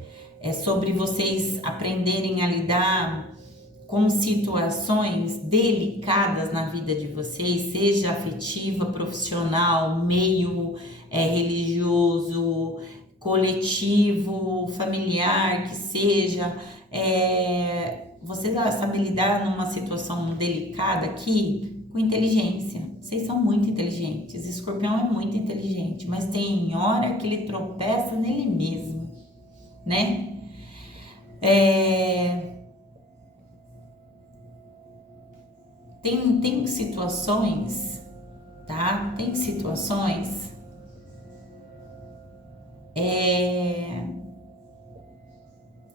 sobre vocês aprenderem a lidar com situações delicadas na vida de vocês, seja afetiva, profissional, meio religioso, coletivo, familiar, que seja, você sabe lidar numa situação delicada aqui com inteligência. Vocês são muito inteligentes, escorpião é muito inteligente, mas tem hora que ele tropeça nele mesmo, né? Tem situações, tá? Tem situações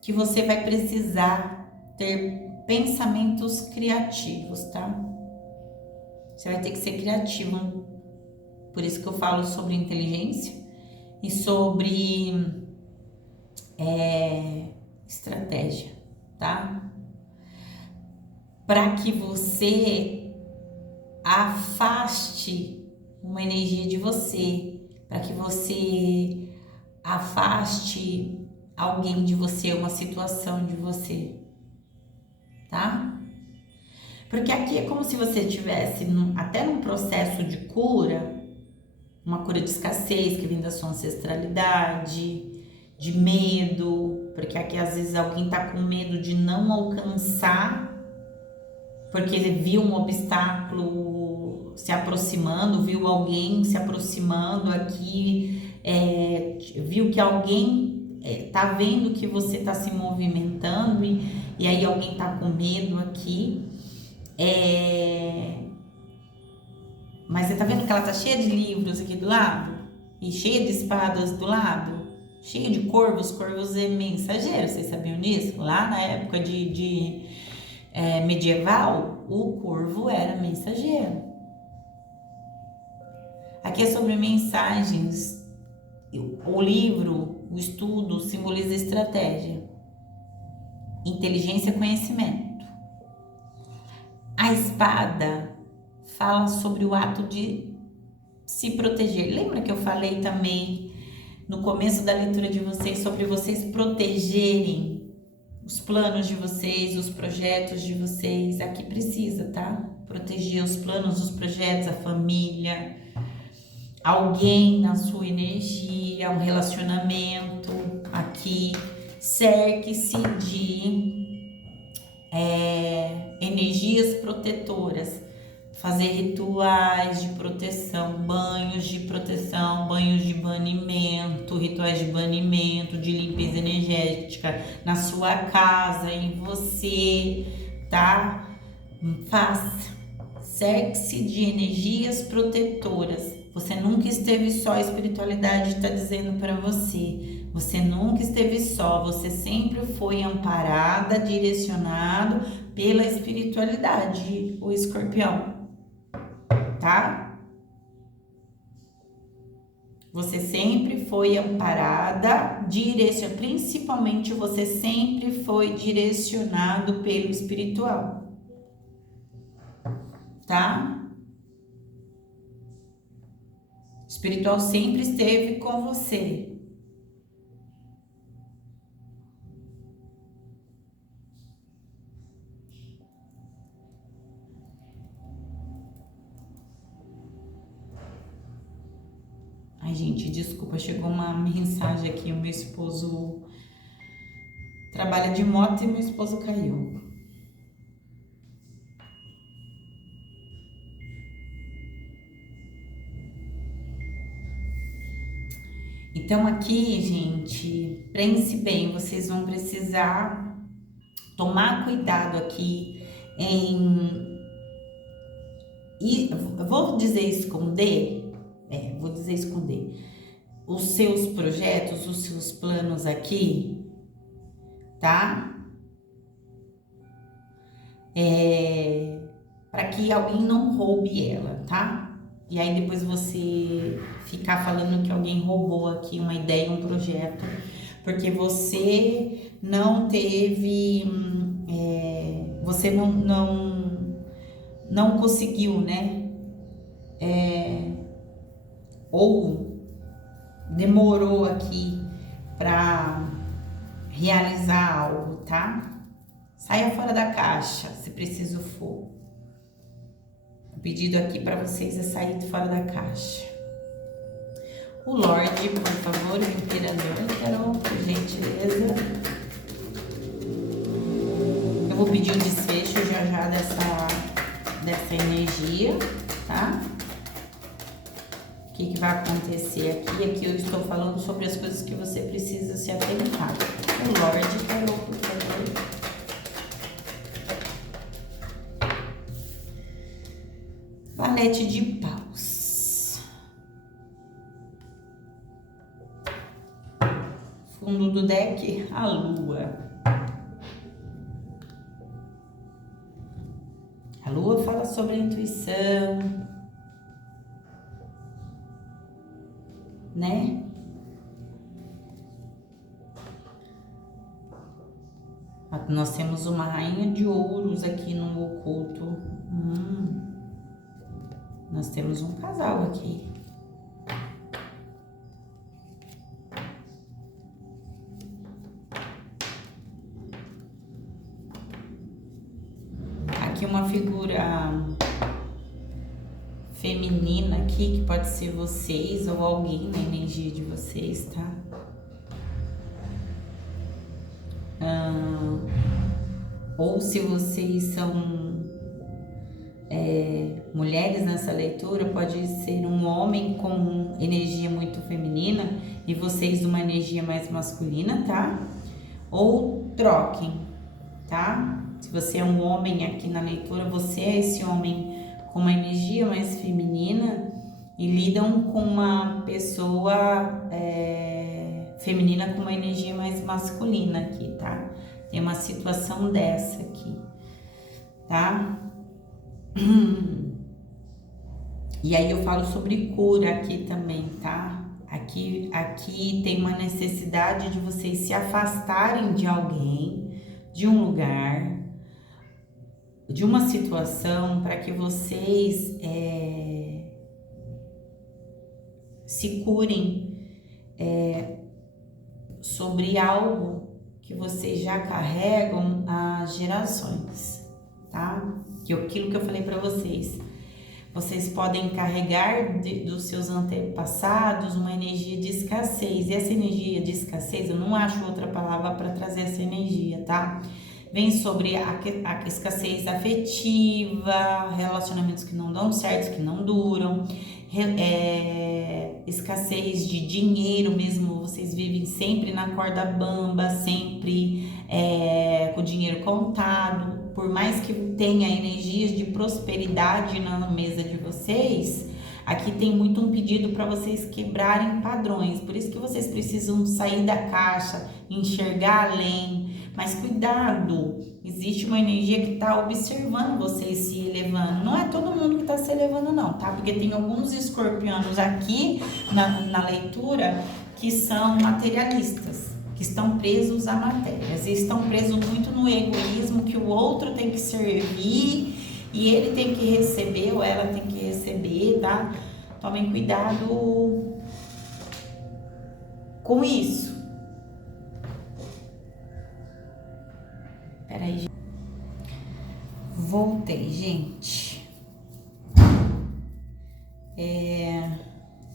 que você vai precisar ter pensamentos criativos, tá? Você vai ter que ser criativo. Por isso que eu falo sobre inteligência e sobre estratégia, tá? Para que você afaste uma energia de você, para que você afaste alguém de você, uma situação de você, tá? Porque aqui é como se você estivesse até num processo de cura, uma cura de escassez que vem da sua ancestralidade, de medo, porque aqui às vezes alguém tá com medo de não alcançar, porque ele viu um obstáculo se aproximando, viu alguém se aproximando aqui, viu que alguém tá vendo que você tá se movimentando e aí alguém tá com medo aqui. Mas você tá vendo que ela tá cheia de livros aqui do lado? E cheia de espadas do lado? Cheia de corvos? Corvos é mensageiro, vocês sabiam disso? Lá na época medieval, o corvo era mensageiro. Aqui é sobre mensagens. O livro, o estudo, simboliza estratégia, inteligência e conhecimento. A espada fala sobre o ato de se proteger. Lembra que eu falei também no começo da leitura de vocês sobre vocês protegerem os planos de vocês, os projetos de vocês? Aqui precisa, tá? Proteger os planos, os projetos, a família, alguém na sua energia, um relacionamento aqui. Cerque-se de energias protetoras, fazer rituais de proteção, banhos de proteção, banhos de banimento, rituais de banimento, de limpeza energética na sua casa, em você, tá? Faça, cerque-se de energias protetoras. Você nunca esteve só, a espiritualidade está dizendo para você. Você nunca esteve só, você sempre foi amparada, direcionado pela espiritualidade, o escorpião, tá? Você sempre foi amparada, principalmente você sempre foi direcionado pelo espiritual, tá? O espiritual sempre esteve com você. Ai, gente, desculpa, chegou uma mensagem aqui, o meu esposo trabalha de moto e meu esposo caiu. Então aqui, gente, pense bem, vocês vão precisar tomar cuidado aqui vou dizer esconder? Vou dizer esconder os seus projetos, os seus planos aqui, tá? Para que alguém não roube ela, tá? E aí depois você ficar falando que alguém roubou aqui uma ideia, um projeto, porque você não teve, você não conseguiu, né? Ou demorou aqui para realizar algo, tá? Saia fora da caixa, se preciso for. O pedido aqui para vocês é sair fora da caixa. O Lorde, por favor, o Imperador, por gentileza. Eu vou pedir o desfecho já dessa energia, tá? O que vai acontecer aqui? Aqui eu estou falando sobre as coisas que você precisa se atentar. O Lorde, por favor. Valete de paus. Fundo do deck, a lua. A lua fala sobre a intuição, né? Nós temos uma rainha de ouros aqui no oculto. Nós temos um casal aqui. Aqui uma figura feminina aqui, que pode ser vocês ou alguém na energia de vocês, tá? Ou se vocês são mulheres nessa leitura, pode ser um homem com energia muito feminina e vocês uma energia mais masculina, tá? Ou troquem. tá? Se você é um homem aqui na leitura, você é esse homem com uma energia mais feminina e lidam com uma pessoa feminina com uma energia mais masculina aqui, tá? Tem uma situação dessa aqui, tá? E aí eu falo sobre cura aqui também, tá? Aqui tem uma necessidade de vocês se afastarem de alguém, de um lugar, de uma situação, para que vocês se curem sobre algo que vocês já carregam há gerações, tá? Que aquilo que eu falei para vocês. Vocês podem carregar dos seus antepassados uma energia de escassez. E essa energia de escassez, eu não acho outra palavra para trazer essa energia, tá? Vem sobre a escassez afetiva, relacionamentos que não dão certo, que não duram, escassez de dinheiro mesmo, vocês vivem sempre na corda bamba, sempre com o dinheiro contado. Por mais que tenha energias de prosperidade na mesa de vocês, aqui tem muito um pedido para vocês quebrarem padrões. Por isso que vocês precisam sair da caixa, enxergar além. Mas cuidado, existe uma energia que está observando vocês se elevando. Não é todo mundo que está se elevando não, tá? Porque tem alguns escorpianos aqui na leitura que são materialistas, que estão presos à matéria, e estão presos muito no egoísmo, que o outro tem que servir e ele tem que receber ou ela tem que receber, tá? Tomem cuidado com isso. Peraí, gente. Voltei, gente.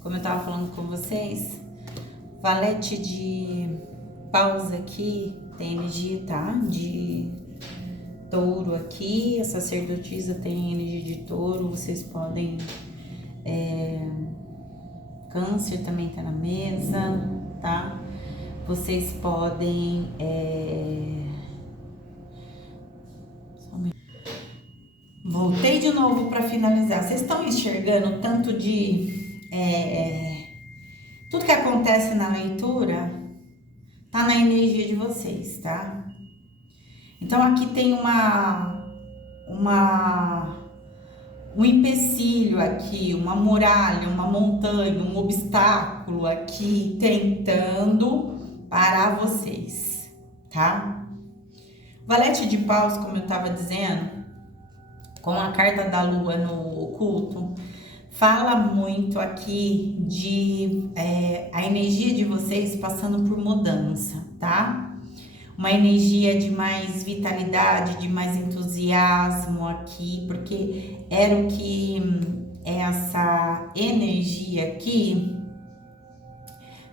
Como eu tava falando com vocês, valete de pausa aqui tem energia, tá? De touro aqui, a sacerdotisa tem energia de touro, vocês podem... câncer também tá na mesa, tá? Vocês podem... Voltei de novo para finalizar. Vocês estão enxergando tanto de... tudo que acontece na leitura tá na energia de vocês, tá? Então aqui tem um empecilho aqui, uma muralha, uma montanha, um obstáculo aqui tentando parar vocês, tá? Valete de paus, como eu tava dizendo, com a carta da lua no oculto, fala muito aqui de a energia de vocês passando por mudança, tá? Uma energia de mais vitalidade, de mais entusiasmo aqui, porque era o que essa energia aqui,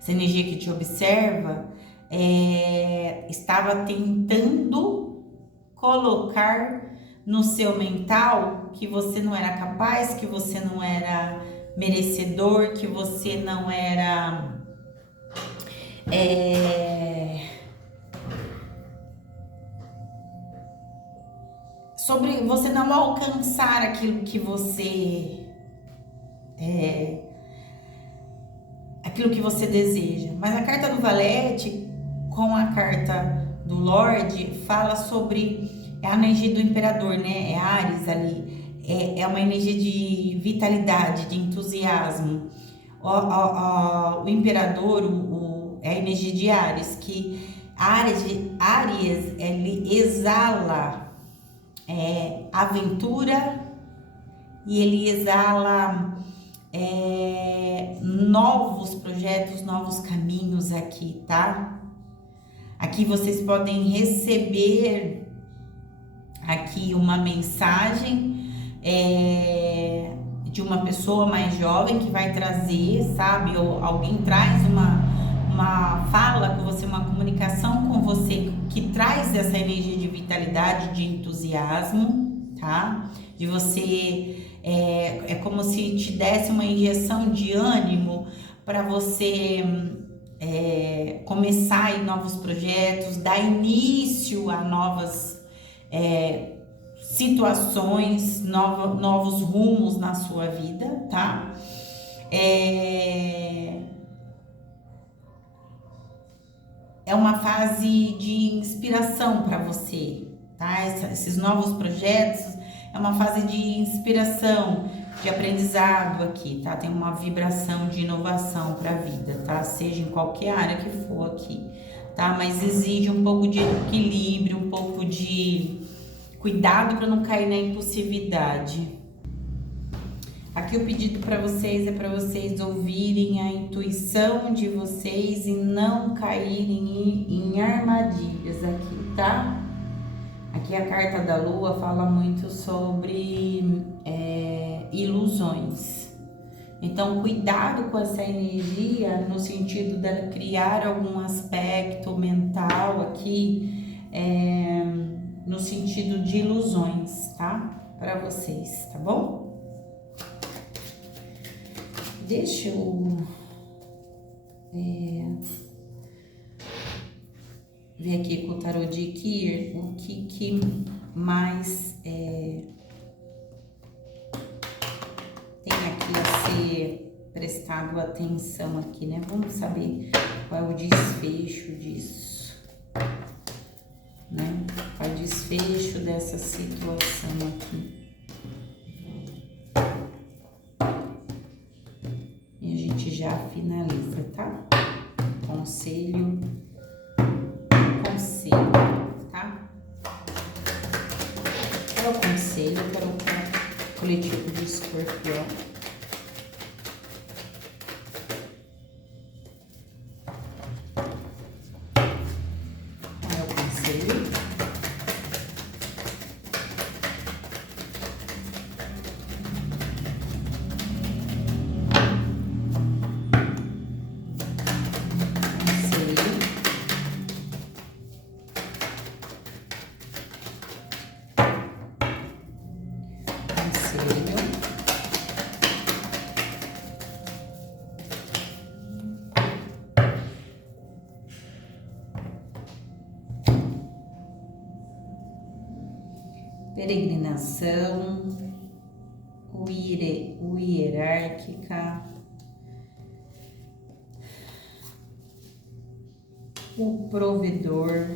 essa energia que te observa, estava tentando colocar no seu mental que você não era capaz, que você não era merecedor, que você não era sobre você não alcançar aquilo que você deseja. Mas a carta do valete com a carta do Lorde fala sobre a energia do imperador, né? É Áries ali. É uma energia de vitalidade, de entusiasmo. O imperador é a energia de Áries, que Áries ele exala aventura e ele exala novos projetos, novos caminhos aqui, tá? Aqui vocês podem receber aqui uma mensagem de uma pessoa mais jovem que vai trazer, sabe? Ou alguém traz uma fala com você, uma comunicação com você que traz essa energia de vitalidade, de entusiasmo, tá? De você, é como se te desse uma injeção de ânimo para você começar em novos projetos, dar início a novas situações, novos rumos na sua vida, tá? É uma fase de inspiração para você, tá? Esses novos projetos é uma fase de inspiração, de aprendizado aqui, tá? Tem uma vibração de inovação para a vida, tá? Seja em qualquer área que for aqui, tá? Mas exige um pouco de equilíbrio, um pouco de cuidado para não cair na impulsividade. Aqui o pedido para vocês é para vocês ouvirem a intuição de vocês e não caírem em armadilhas aqui, tá? Aqui a carta da lua fala muito sobre ilusões. Então, cuidado com essa energia no sentido dela criar algum aspecto mental aqui, no sentido de ilusões, tá? Para vocês, tá bom? Deixa eu ver aqui com o tarô de Kier o que mais tem aqui a ser prestado atenção aqui, né? Vamos saber qual é o desfecho disso, né? Qual é o desfecho dessa situação aqui. E a gente já finaliza, tá? Conselho, tá? Qual é o conselho para o coletivo de Escorpião? Qual é o conselho? Peregrinação, o hierárquica, o provedor,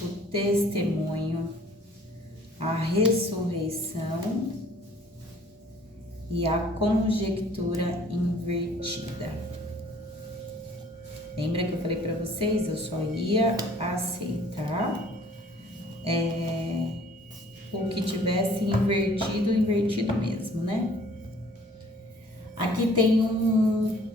o testemunho, a ressurreição e a conjectura invertida. Lembra que eu falei para vocês? Eu só ia aceitar o que tivesse invertido mesmo, né? Aqui tem um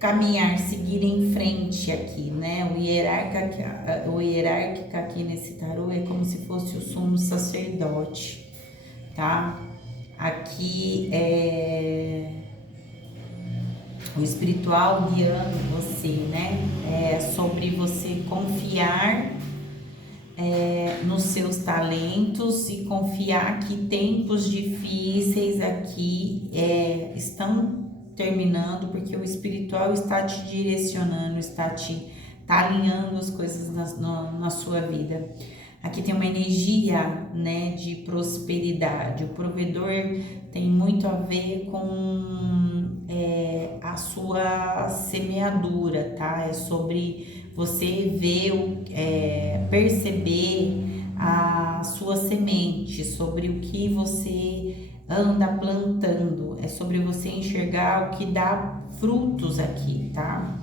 caminhar, seguir em frente aqui, né? O hierárquica aqui nesse tarô é como se fosse o sumo sacerdote, tá? Aqui é o espiritual guiando você, né? É sobre você confiar nos seus talentos e confiar que tempos difíceis aqui estão terminando, porque o espiritual está te direcionando, está alinhando as coisas na sua vida. Aqui tem uma energia, né, de prosperidade. O provedor tem muito a ver com a sua semeadura, tá? É sobre você ver, perceber a sua semente, sobre o que você anda plantando. É sobre você enxergar o que dá frutos aqui, tá?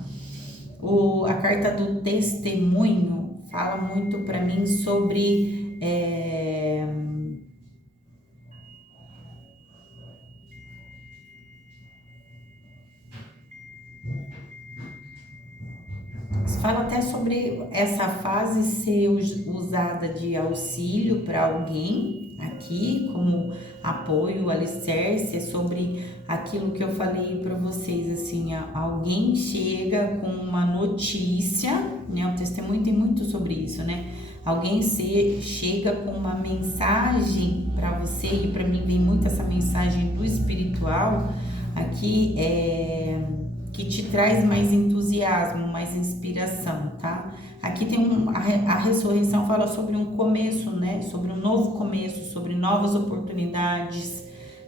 A carta do testemunho fala muito para mim sobre fala até sobre essa fase ser usada de auxílio para alguém aqui, como apoio, alicerce, é sobre aquilo que eu falei para vocês, assim, alguém chega com uma notícia, né? O testemunho tem muito sobre isso, né? Alguém chega com uma mensagem para você, e para mim vem muito essa mensagem do espiritual aqui, que te traz mais entusiasmo entusiasmo, mais inspiração, tá? Aqui tem a ressurreição fala sobre um começo, né? Sobre um novo começo, sobre novas oportunidades,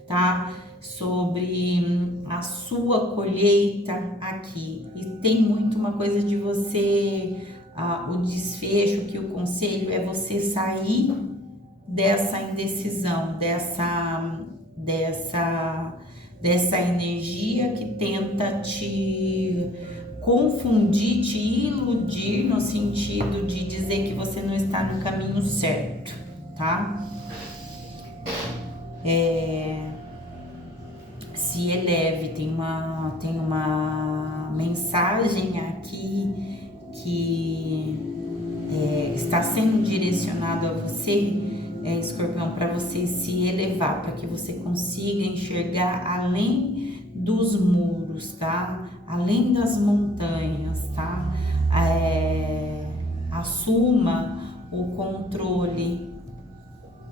tá? Sobre a sua colheita aqui. E tem muito uma coisa de você, o desfecho, que o conselho é você sair dessa indecisão, dessa energia que tenta te confundir, te iludir no sentido de dizer que você não está no caminho certo, tá? Se eleve, tem uma mensagem aqui que está sendo direcionado a você, Escorpião, para você se elevar, para que você consiga enxergar além dos muros, tá? Além das montanhas, tá? Assuma o controle,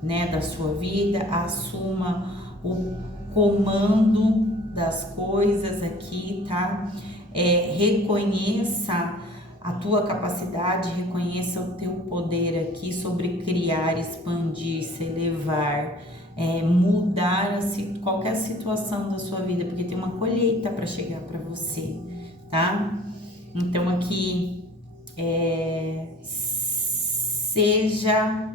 né, da sua vida, assuma o comando das coisas aqui, tá? Reconheça a tua capacidade, reconheça o teu poder aqui sobre criar, expandir, se elevar, mudar qualquer situação da sua vida, porque tem uma colheita para chegar para você, tá? Então aqui, seja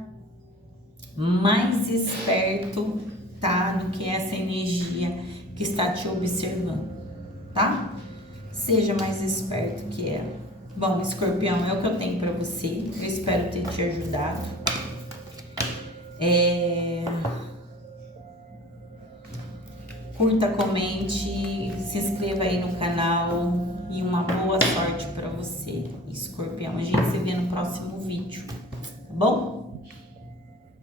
mais esperto, tá? Do que essa energia que está te observando, tá? Seja mais esperto que ela. Bom, Escorpião, é o que eu tenho para você. Eu espero ter te ajudado. Curta, comente, se inscreva aí no canal e uma boa sorte para você, Escorpião. A gente se vê no próximo vídeo, tá bom?